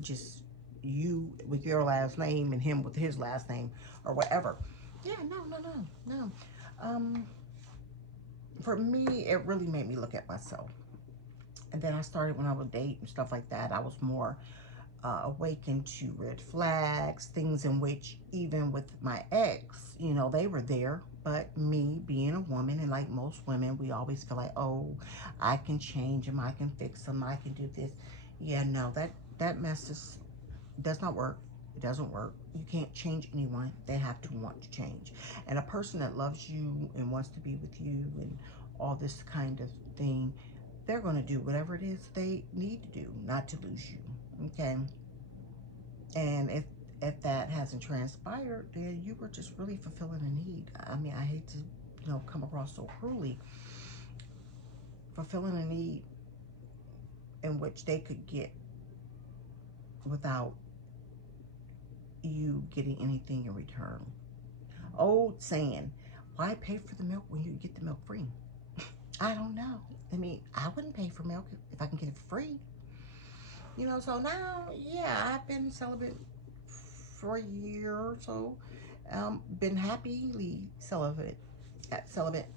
Just you with your last name and him with his last name or whatever. Yeah, no. For me, it really made me look at myself. And then I started, when I was dating and stuff like that, I was more awakened to red flags, things in which, even with my ex, they were there. But me being a woman, and like most women, we always feel like, oh, I can change him, I can fix him, I can do this. Yeah, no, that mess does not work. It doesn't work. You can't change anyone. They have to want to change. And a person that loves you and wants to be with you and all this kind of thing, they're going to do whatever it is they need to do not to lose you. Okay? And if that hasn't transpired, then you were just really fulfilling a need. I hate to, come across so cruelly. Fulfilling a need in which they could get without you getting anything in return. Old saying, why pay for the milk when you get the milk free? I don't know. I wouldn't pay for milk if I can get it free. So now, yeah, I've been celibate for a year or so. Been happily celibate,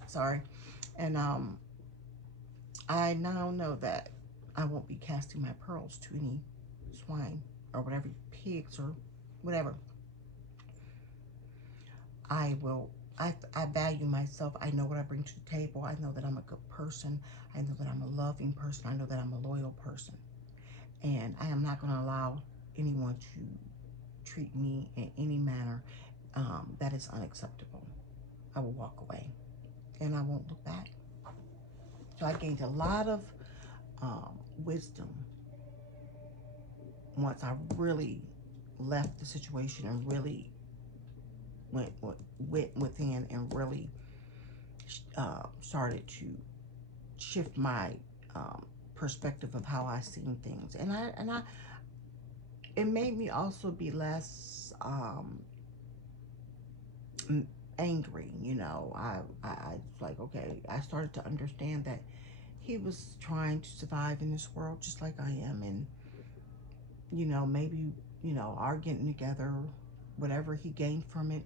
sorry. And I now know that I won't be casting my pearls to any swine or whatever, pigs or whatever. I value myself. I know what I bring to the table. I know that I'm a good person. I know that I'm a loving person. I know that I'm a loyal person. And I am not going to allow anyone to treat me in any manner that is unacceptable. I will walk away and I won't look back. So I gained a lot of wisdom once I really left the situation and really went within and really started to shift my perspective of how I seen things, and I it made me also be less angry. I like, okay, I started to understand that he was trying to survive in this world just like I am, and maybe our getting together, whatever he gained from it,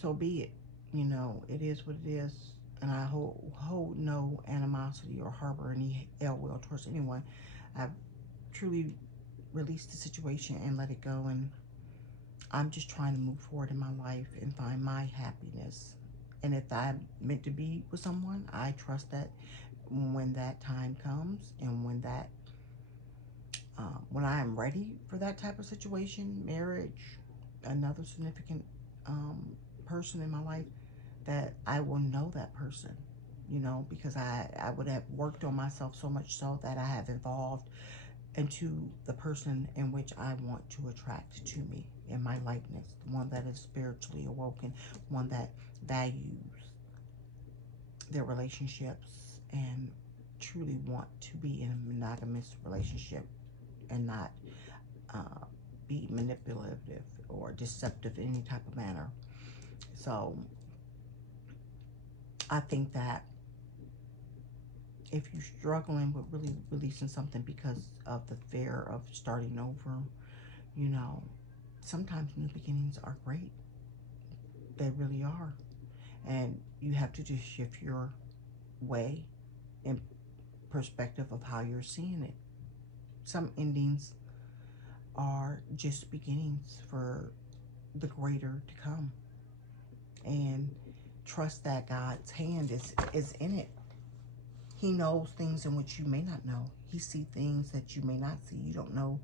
so be it. It is what it is, and I hold no animosity or harbor any ill will towards anyone. I've truly released the situation and let it go, and I'm just trying to move forward in my life and find my happiness. And if I'm meant to be with someone, I trust that when that time comes, and when I I'm ready for that type of situation, marriage, another significant person in my life, that I will know that person, you know, because I would have worked on myself so much so that I have evolved into the person in which I want to attract to me in my likeness, one that is spiritually awoken, one that values their relationships and truly want to be in a monogamous relationship and not be manipulative or deceptive in any type of manner. So I think that if you're struggling with really releasing something because of the fear of starting over, you know, sometimes new beginnings are great. They really are. And you have to just shift your way and perspective of how you're seeing it. Some endings are just beginnings for the greater to come. And trust that God's hand is in it. He knows things in which you may not know. He sees things that you may not see. You don't know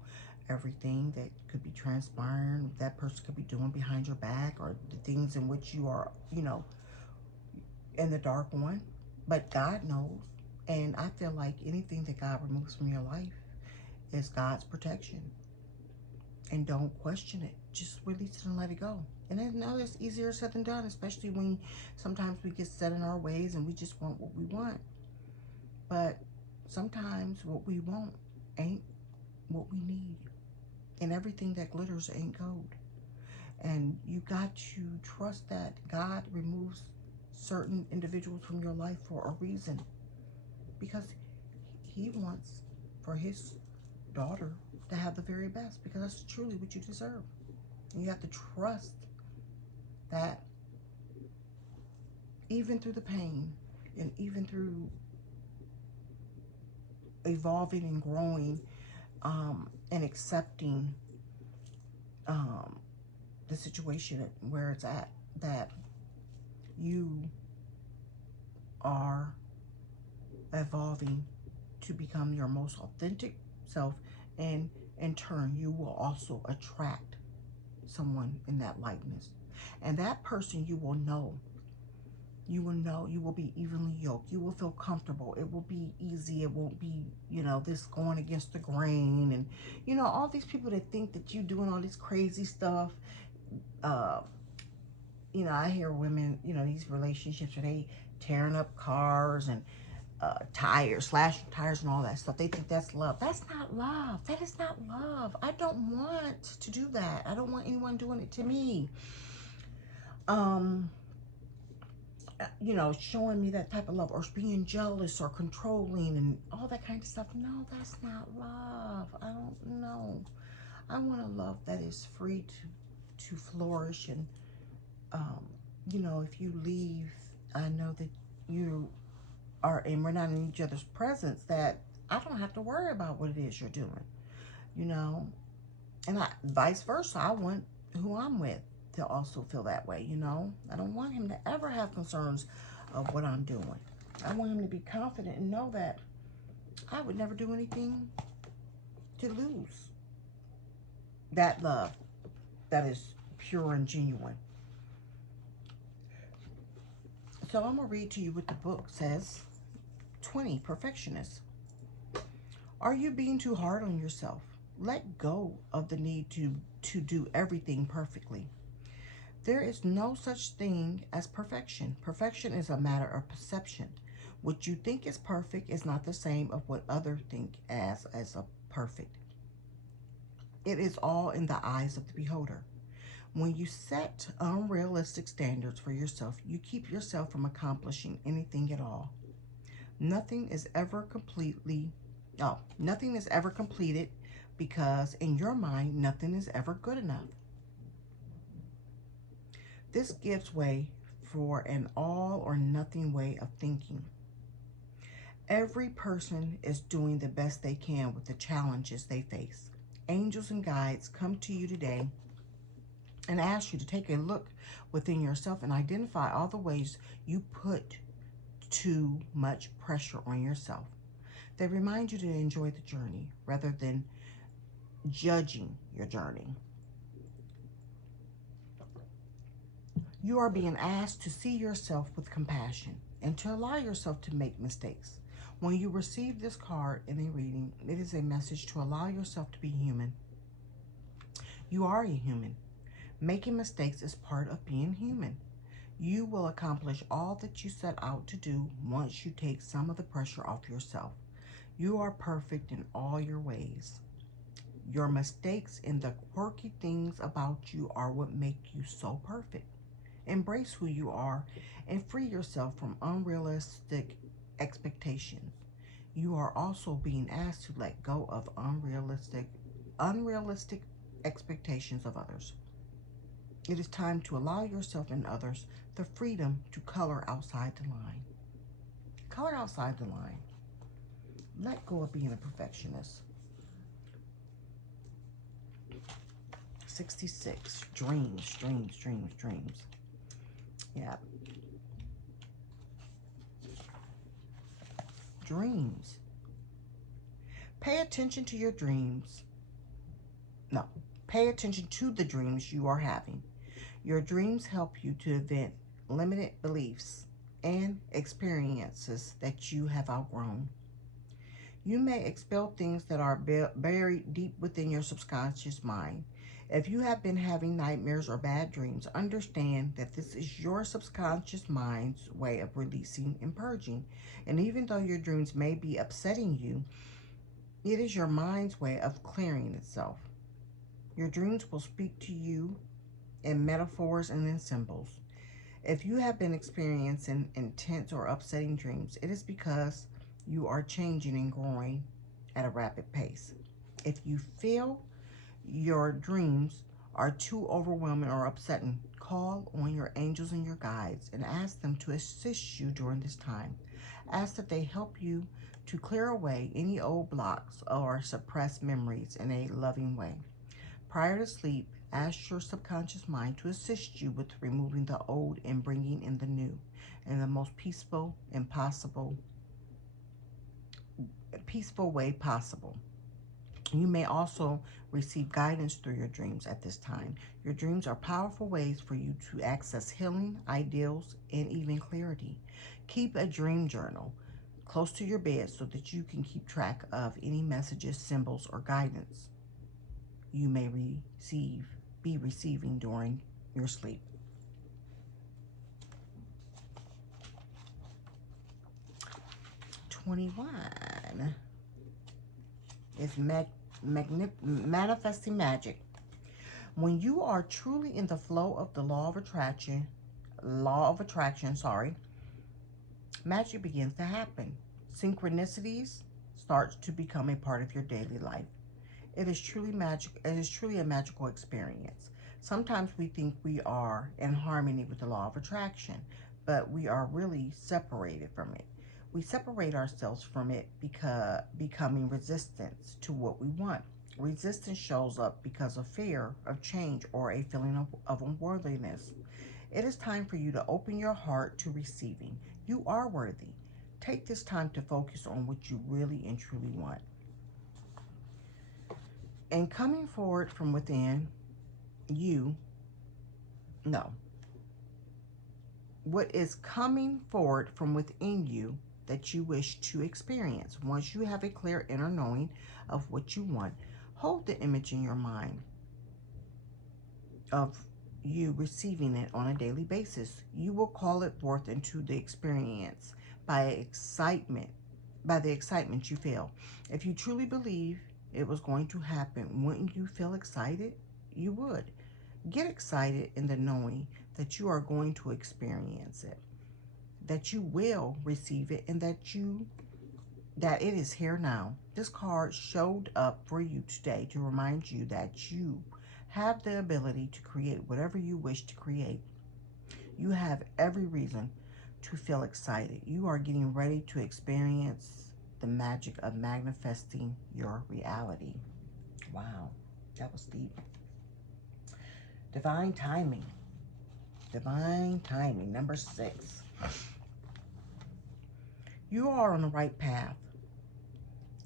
everything that could be transpiring, that person could be doing behind your back, or the things in which you are, you know, in the dark on. But God knows. And I feel like anything that God removes from your life is God's protection. And don't question it. Just release it and let it go. And I know it's easier said than done, especially when sometimes we get set in our ways and we just want what we want. But sometimes what we want ain't what we need. And everything that glitters ain't gold. And you got to trust that God removes certain individuals from your life for a reason. Because he wants for his daughter to have the very best. Because that's truly what you deserve. And you have to trust that even through the pain and even through evolving and growing and accepting the situation where it's at, that you are evolving to become your most authentic self, and in turn you will also attract someone in that likeness, and that person you will know, you will be evenly yoked, you will feel comfortable, it will be easy, it won't be, you know, this going against the grain, and you know, all these people that think that you doing all this crazy stuff. You know, I hear women, you know, these relationships where they tearing up cars and tires, slashing tires and all that stuff. They think that's love. That's not love. That is not love. I don't want to do that. I don't want anyone doing it to me. You know, showing me that type of love, or being jealous or controlling and all that kind of stuff. No, that's not love. I don't know. I want a love that is free to flourish. And you know, if you leave, I know that you are, and we're not in each other's presence, that I don't have to worry about what it is you're doing, you know. And vice versa, I want who I'm with to also feel that way, you know. I don't want him to ever have concerns of what I'm doing. I want him to be confident and know that I would never do anything to lose that love that is pure and genuine. So I'm going to read to you what the book says. 20, perfectionist. Are you being too hard on yourself? Let go of the need to do everything perfectly. There is no such thing as perfection. Perfection is a matter of perception. What you think is perfect is not the same of what others think as a perfect. It is all in the eyes of the beholder. When you set unrealistic standards for yourself, you keep yourself from accomplishing anything at all. Nothing is ever completed because in your mind, nothing is ever good enough. This gives way for an all or nothing way of thinking. Every person is doing the best they can with the challenges they face. Angels and guides come to you today and ask you to take a look within yourself and identify all the ways you put too much pressure on yourself. They remind you to enjoy the journey rather than judging your journey. You are being asked to see yourself with compassion and to allow yourself to make mistakes. When you receive this card in a reading, it is a message to allow yourself to be human. You are a human. Making mistakes is part of being human. You will accomplish all that you set out to do once you take some of the pressure off yourself. You are perfect in all your ways. Your mistakes and the quirky things about you are what make you so perfect. Embrace who you are and free yourself from unrealistic expectations. You are also being asked to let go of unrealistic expectations of others. It is time to allow yourself and others the freedom to color outside the line. Color outside the line. Let go of being a perfectionist. 66. Dreams, dreams, dreams, dreams. Yeah. Dreams. Pay attention to your dreams. No. Pay attention to the dreams you are having. Your dreams help you to invent limited beliefs and experiences that you have outgrown. You may expel things that are buried deep within your subconscious mind. If you have been having nightmares or bad dreams, understand that this is your subconscious mind's way of releasing and purging. And even though your dreams may be upsetting you, it is your mind's way of clearing itself. Your dreams will speak to you in metaphors and in symbols. If you have been experiencing intense or upsetting dreams, it is because you are changing and growing at a rapid pace. If you feel your dreams are too overwhelming or upsetting, call on your angels and your guides and ask them to assist you during this time. Ask that they help you to clear away any old blocks or suppressed memories in a loving way. Prior to sleep, ask your subconscious mind to assist you with removing the old and bringing in the new in the most peaceful way possible. You may also receive guidance through your dreams at this time. Your dreams are powerful ways for you to access healing, ideals, and even clarity. Keep a dream journal close to your bed so that you can keep track of any messages, symbols, or guidance you may be receiving during your sleep. #21 is manifesting magic. When you are truly in the flow of the law of attraction, magic begins to happen. Synchronicities starts to become a part of your daily life. It is truly magic. It is truly a magical experience. Sometimes we think we are in harmony with the law of attraction, but we are really separated from it. We separate ourselves from it because becoming resistance to what we want. Resistance shows up because of fear of change or a feeling of unworthiness. It is time for you to open your heart to receiving. You are worthy. Take this time to focus on what you really and truly want. And coming forward from within what is coming forward from within you that you wish to experience. Once you have a clear inner knowing of what you want, hold the image in your mind of you receiving it on a daily basis. You will call it forth into the experience by the excitement you feel. If you truly believe it was going to happen, wouldn't you feel excited? You would. Get excited in the knowing that you are going to experience it, that you will receive it, and that it is here now. This card showed up for you today to remind you that you have the ability to create whatever you wish to create. You have every reason to feel excited. You are getting ready to experience the magic of manifesting your reality. Wow, that was deep. Divine timing. Divine timing, number 6. You are on the right path.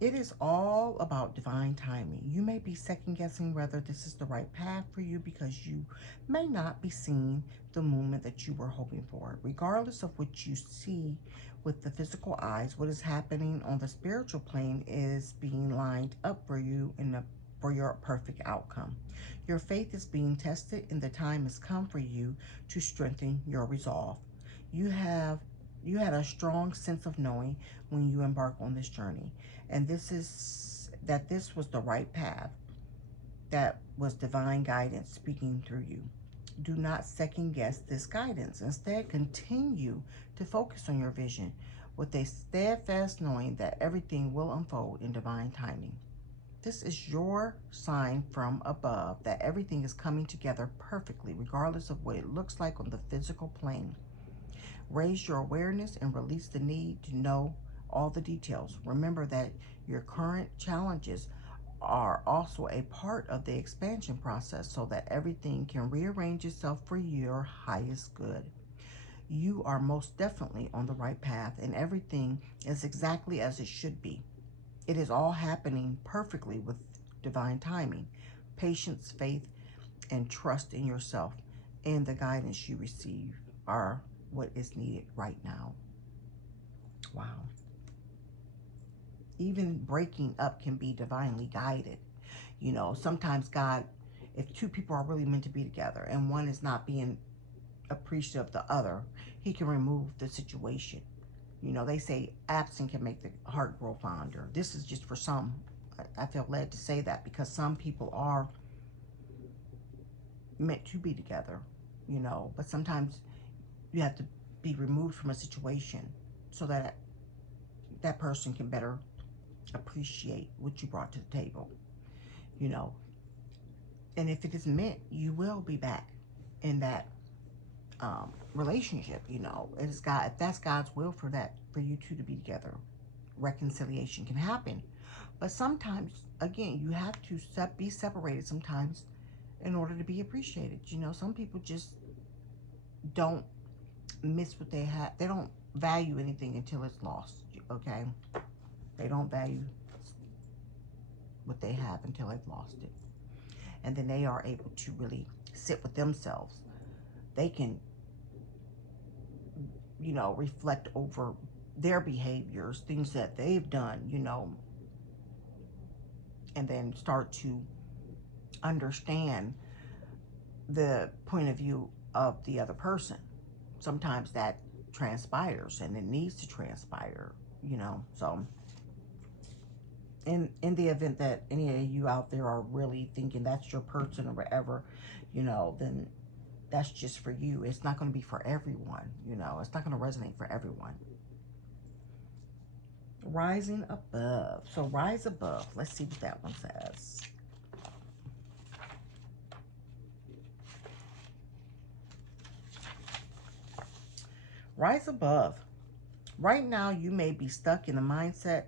It is all about divine timing. You may be second guessing whether this is the right path for you because you may not be seeing the movement that you were hoping for. Regardless of what you see with the physical eyes, what is happening on the spiritual plane is being lined up for you for your perfect outcome. Your faith is being tested and the time has come for you to strengthen your resolve. You had a strong sense of knowing when you embark on this journey, and this was the right path, that was divine guidance speaking through you. Do not second guess this guidance. Instead, continue to focus on your vision with a steadfast knowing that everything will unfold in divine timing. This is your sign from above that everything is coming together perfectly, regardless of what it looks like on the physical plane. Raise your awareness and release the need to know all the details. Remember that your current challenges are also a part of the expansion process so that everything can rearrange itself for your highest good. You are most definitely on the right path and everything is exactly as it should be. It is all happening perfectly with divine timing. Patience, faith, and trust in yourself and the guidance you receive are what is needed right now. Wow. Even breaking up can be divinely guided. You know, sometimes God, if two people are really meant to be together and one is not being appreciative of the other, he can remove the situation. You know, they say absent can make the heart grow fonder. This is just for some. I feel led to say that because some people are meant to be together, you know, but sometimes you have to be removed from a situation so that that person can better appreciate what you brought to the table, you know. And if it is meant, you will be back in that relationship, you know. It is God, if that's God's will for that, for you two to be together, reconciliation can happen. But sometimes, again, you have to be separated sometimes in order to be appreciated. You know, some people just don't miss what they have. They don't value anything until it's lost, okay? They don't value what they have until they've lost it. And then they are able to really sit with themselves. They can, you know, reflect over their behaviors, things that they've done, you know, and then start to understand the point of view of the other person. Sometimes that transpires and it needs to transpire, you know. So in the event that any of you out there are really thinking that's your person or whatever, you know, then that's just for you. It's not going to be for everyone, you know. It's not going to resonate for everyone. Rising above. So rise above. Let's see what that one says. Rise above. Right now, you may be stuck in a mindset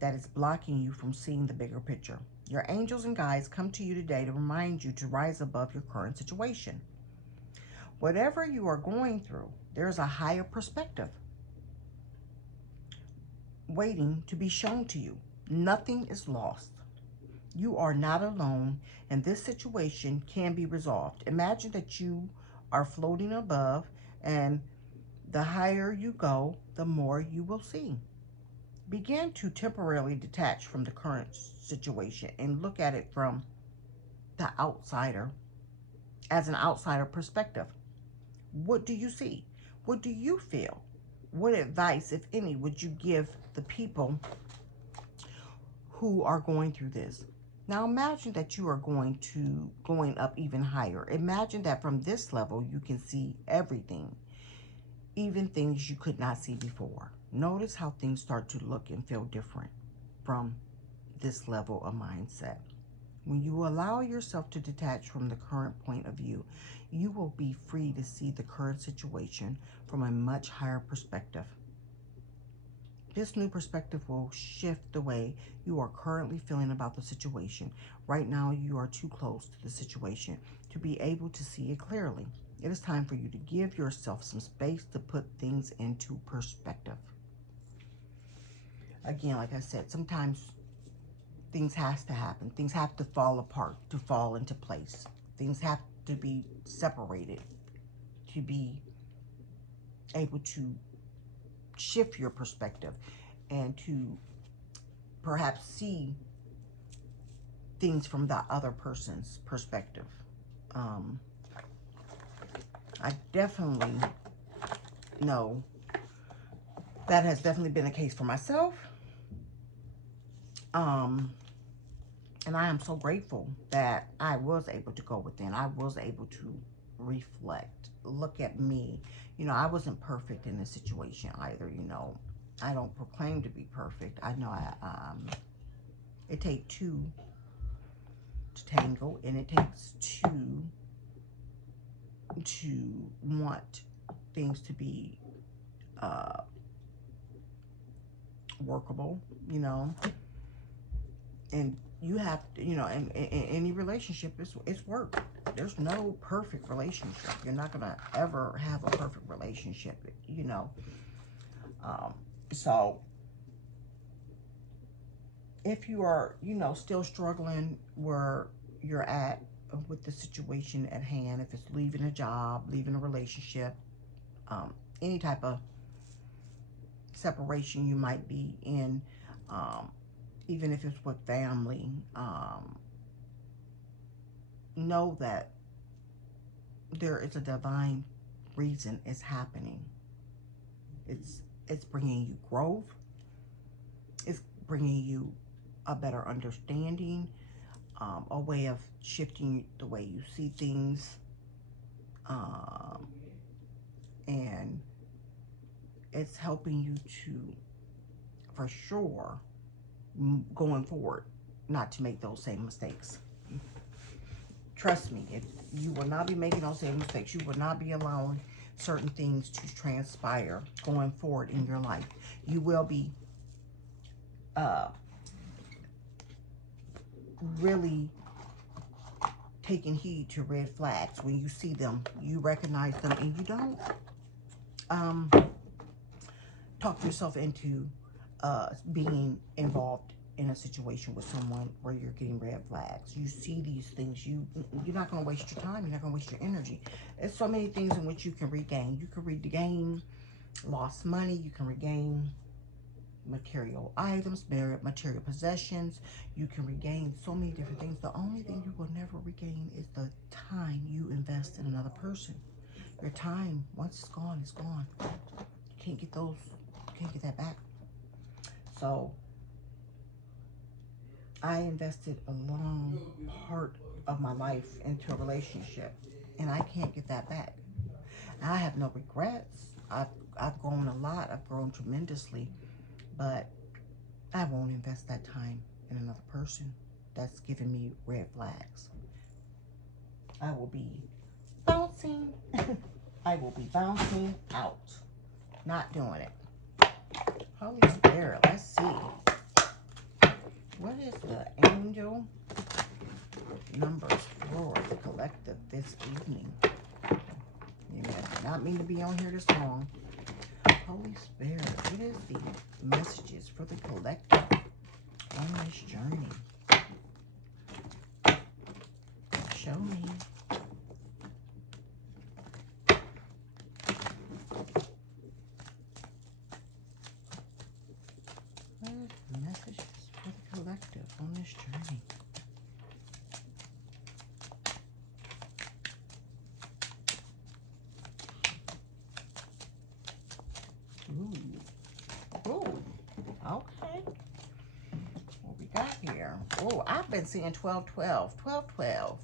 that is blocking you from seeing the bigger picture. Your angels and guides come to you today to remind you to rise above your current situation. Whatever you are going through, there's a higher perspective waiting to be shown to you. Nothing is lost. You are not alone, and this situation can be resolved. Imagine that you are floating above, and the higher you go, the more you will see. Begin to temporarily detach from the current situation and look at it from the outsider, as an outsider perspective. What do you see? What do you feel? What advice, if any, would you give the people who are going through this? Now imagine that you are going up even higher. Imagine that from this level you can see everything, even things you could not see before. Notice how things start to look and feel different from this level of mindset. When you allow yourself to detach from the current point of view, you will be free to see the current situation from a much higher perspective. This new perspective will shift the way you are currently feeling about the situation. Right now, you are too close to the situation to be able to see it clearly. It is time for you to give yourself some space to put things into perspective. Again, like I said, sometimes things has to happen. Things have to fall apart to fall into place. Things have to be separated to be able to shift your perspective and to perhaps see things from that other person's perspective. Um, I definitely know that has definitely been a case for myself. And I am so grateful that I was able to go within. I was able to reflect, look at me. You know, I wasn't perfect in this situation either. You know, I don't proclaim to be perfect. I know it takes two to tango, and it takes two to want things to be workable, you know. And you have to, you know, in any relationship, it's work. There's no perfect relationship. You're not going to ever have a perfect relationship, you know. So if you are, you know, still struggling where you're at with the situation at hand, if it's leaving a job, leaving a relationship, any type of separation you might be in, even if it's with family, know that there is a divine reason it's happening. It's bringing you growth. It's bringing you a better understanding, a way of shifting the way you see things, and it's helping you to, for sure, going forward, not to make those same mistakes. Trust me, if you will not be making those same mistakes, you will not be allowing certain things to transpire going forward in your life. You will be really taking heed to red flags. When you see them, you recognize them, and you don't talk yourself into being involved in a situation with someone where you're getting red flags. You see these things, you're not going to waste your time. You're not going to waste your energy. There's so many things in which you can regain. You can regain lost money. You can regain material items, material possessions. You can regain so many different things. The only thing you will never regain is the time you invest in another person. Your time, once it's gone, it's gone. You can't get those, you can't get that back. So I invested a long part of my life into a relationship, and I can't get that back. I have no regrets. I've grown a lot. I've grown tremendously, but I won't invest that time in another person that's giving me red flags. I will be bouncing. I will be bouncing out. Not doing it. Holy Spirit, let's see. What is the angel numbers for the collective this evening? You know, I did not mean to be on here this long. Holy Spirit, what is the messages for the collective on this journey? Show me. What is the messages for the collective on this journey? Ooh, okay. What we got here? Oh, I've been seeing 12-12, 12-12.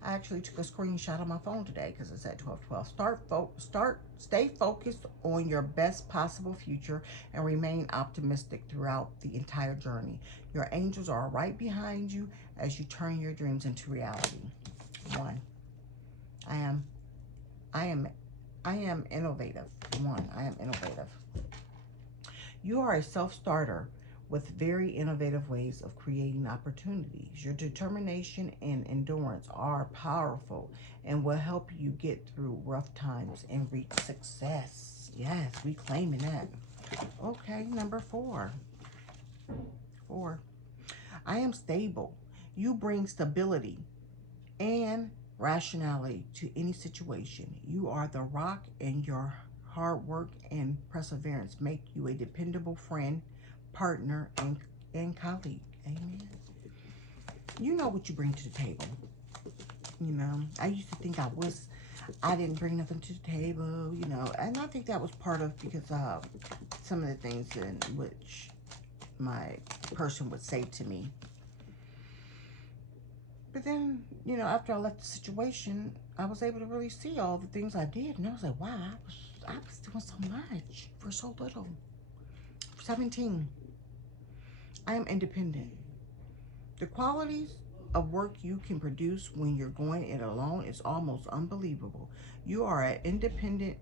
I actually took a screenshot on my phone today because it said 12-12. Stay focused on your best possible future and remain optimistic throughout the entire journey. Your angels are right behind you as you turn your dreams into reality. 1. I am innovative. 1. I am innovative. You are a self-starter with very innovative ways of creating opportunities. Your determination and endurance are powerful and will help you get through rough times and reach success. Yes, we claiming that. Okay, number 4. 4. I am stable. You bring stability and rationality to any situation. You are the rock, and your hard work and perseverance make you a dependable friend, partner, and colleague. Amen. You know what you bring to the table. You know, I used to think I didn't bring nothing to the table, you know, and I think that was part of because some of the things in which my person would say to me. But then, you know, after I left the situation, I was able to really see all the things I did, and I was like, wow, I was doing so much for so little. 17. I am independent. The qualities of work you can produce when you're going it alone is almost unbelievable. You are as independent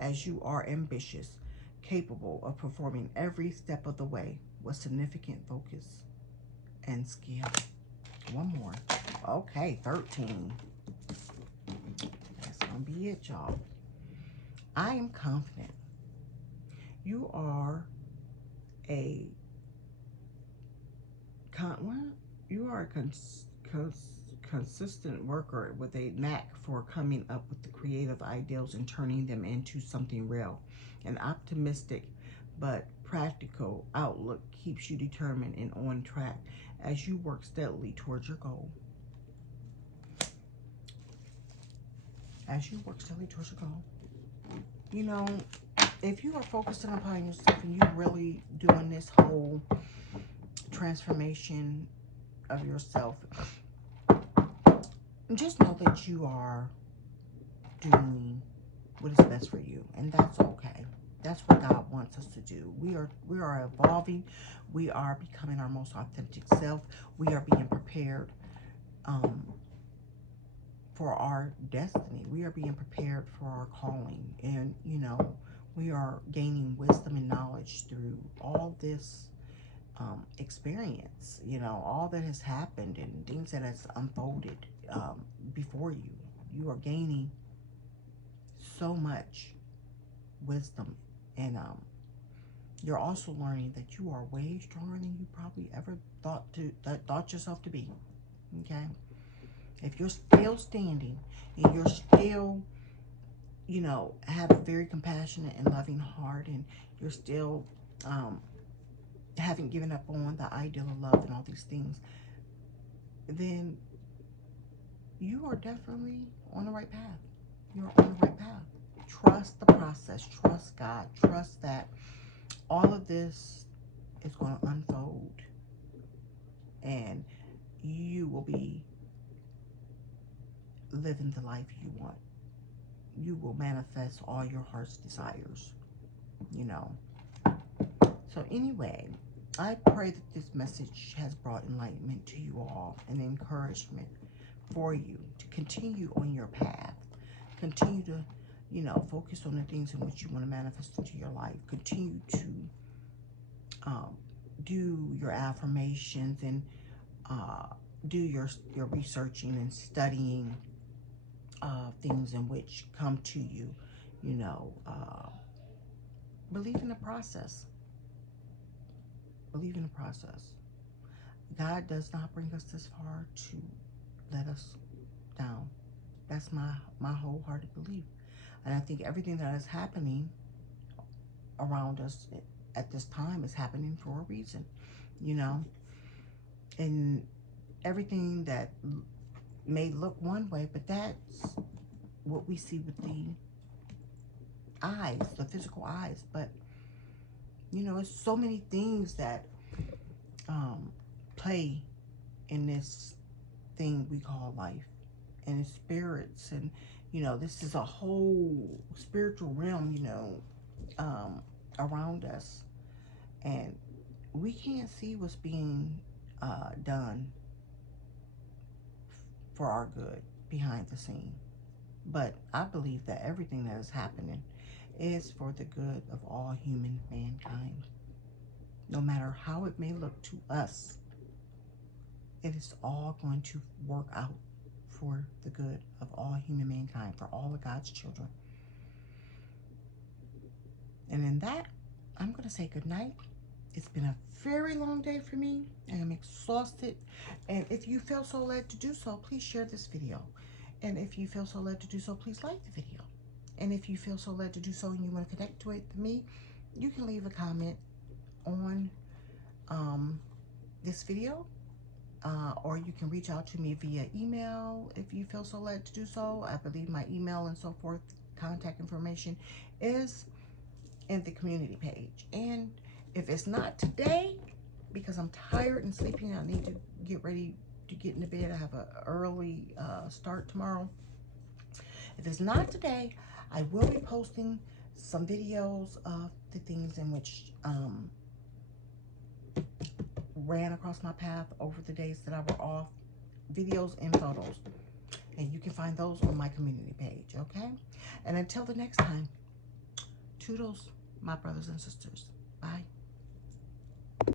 as you are ambitious, capable of performing every step of the way with significant focus and skill. One more. Okay, 13. That's going to be it, y'all. I am confident. You are a consistent worker with a knack for coming up with the creative ideals and turning them into something real. An optimistic but practical outlook keeps you determined and on track as you work steadily towards your goal. As you work steadily towards your goal. You know, if you are focusing upon yourself and you really doing this whole transformation of yourself, just know that you are doing what is best for you, and that's okay. That's what God wants us to do. We are evolving. We are becoming our most authentic self. We are being prepared for our destiny. We are being prepared for our calling, and you know, we are gaining wisdom and knowledge through all this experience, you know, all that has happened and things that has unfolded before you. You are gaining so much wisdom, and you're also learning that you are way stronger than you probably ever thought yourself to be. Okay, if you're still standing and you're still, you know, have a very compassionate and loving heart, and you're still haven't given up on the ideal of love and all these things, then you are definitely on the right path. You're on the right path. Trust the process. Trust God. Trust that all of this is going to unfold, and you will be living the life you want. You will manifest all your heart's desires, you know. So anyway, I pray that this message has brought enlightenment to you all and encouragement for you to continue on your path. Continue to, you know, focus on the things in which you want to manifest into your life. Continue to do your affirmations and do your researching and studying things in which come to you. You know, believe in the process. Believe in the process. God does not bring us this far to let us down. That's my wholehearted belief. And I think everything that is happening around us at this time is happening for a reason, you know. And everything that may look one way, but that's what we see with the eyes, the physical eyes. But, you know, it's so many things that play in this thing we call life, and it's spirits, and you know, this is a whole spiritual realm, you know, around us, and we can't see what's being done for our good behind the scene. But I believe that everything that is happening is for the good of all human mankind. No matter how it may look to us, it is all going to work out for the good of all human mankind, for all of God's children. And in that, I'm going to say good night. It's been a very long day for me. I am exhausted. And if you feel so led to do so, please share this video. And if you feel so led to do so, please like the video. And if you feel so led to do so and you want to connect to it to me, you can leave a comment on this video. Or you can reach out to me via email if you feel so led to do so. I believe my email and so forth, contact information is in the community page. And if it's not today, because I'm tired and sleeping, I need to get ready to get into bed. I have an early start tomorrow. If it's not today, I will be posting some videos of the things in which ran across my path over the days that I were off, videos and photos. And you can find those on my community page, okay? And until the next time, toodles, my brothers and sisters. Bye.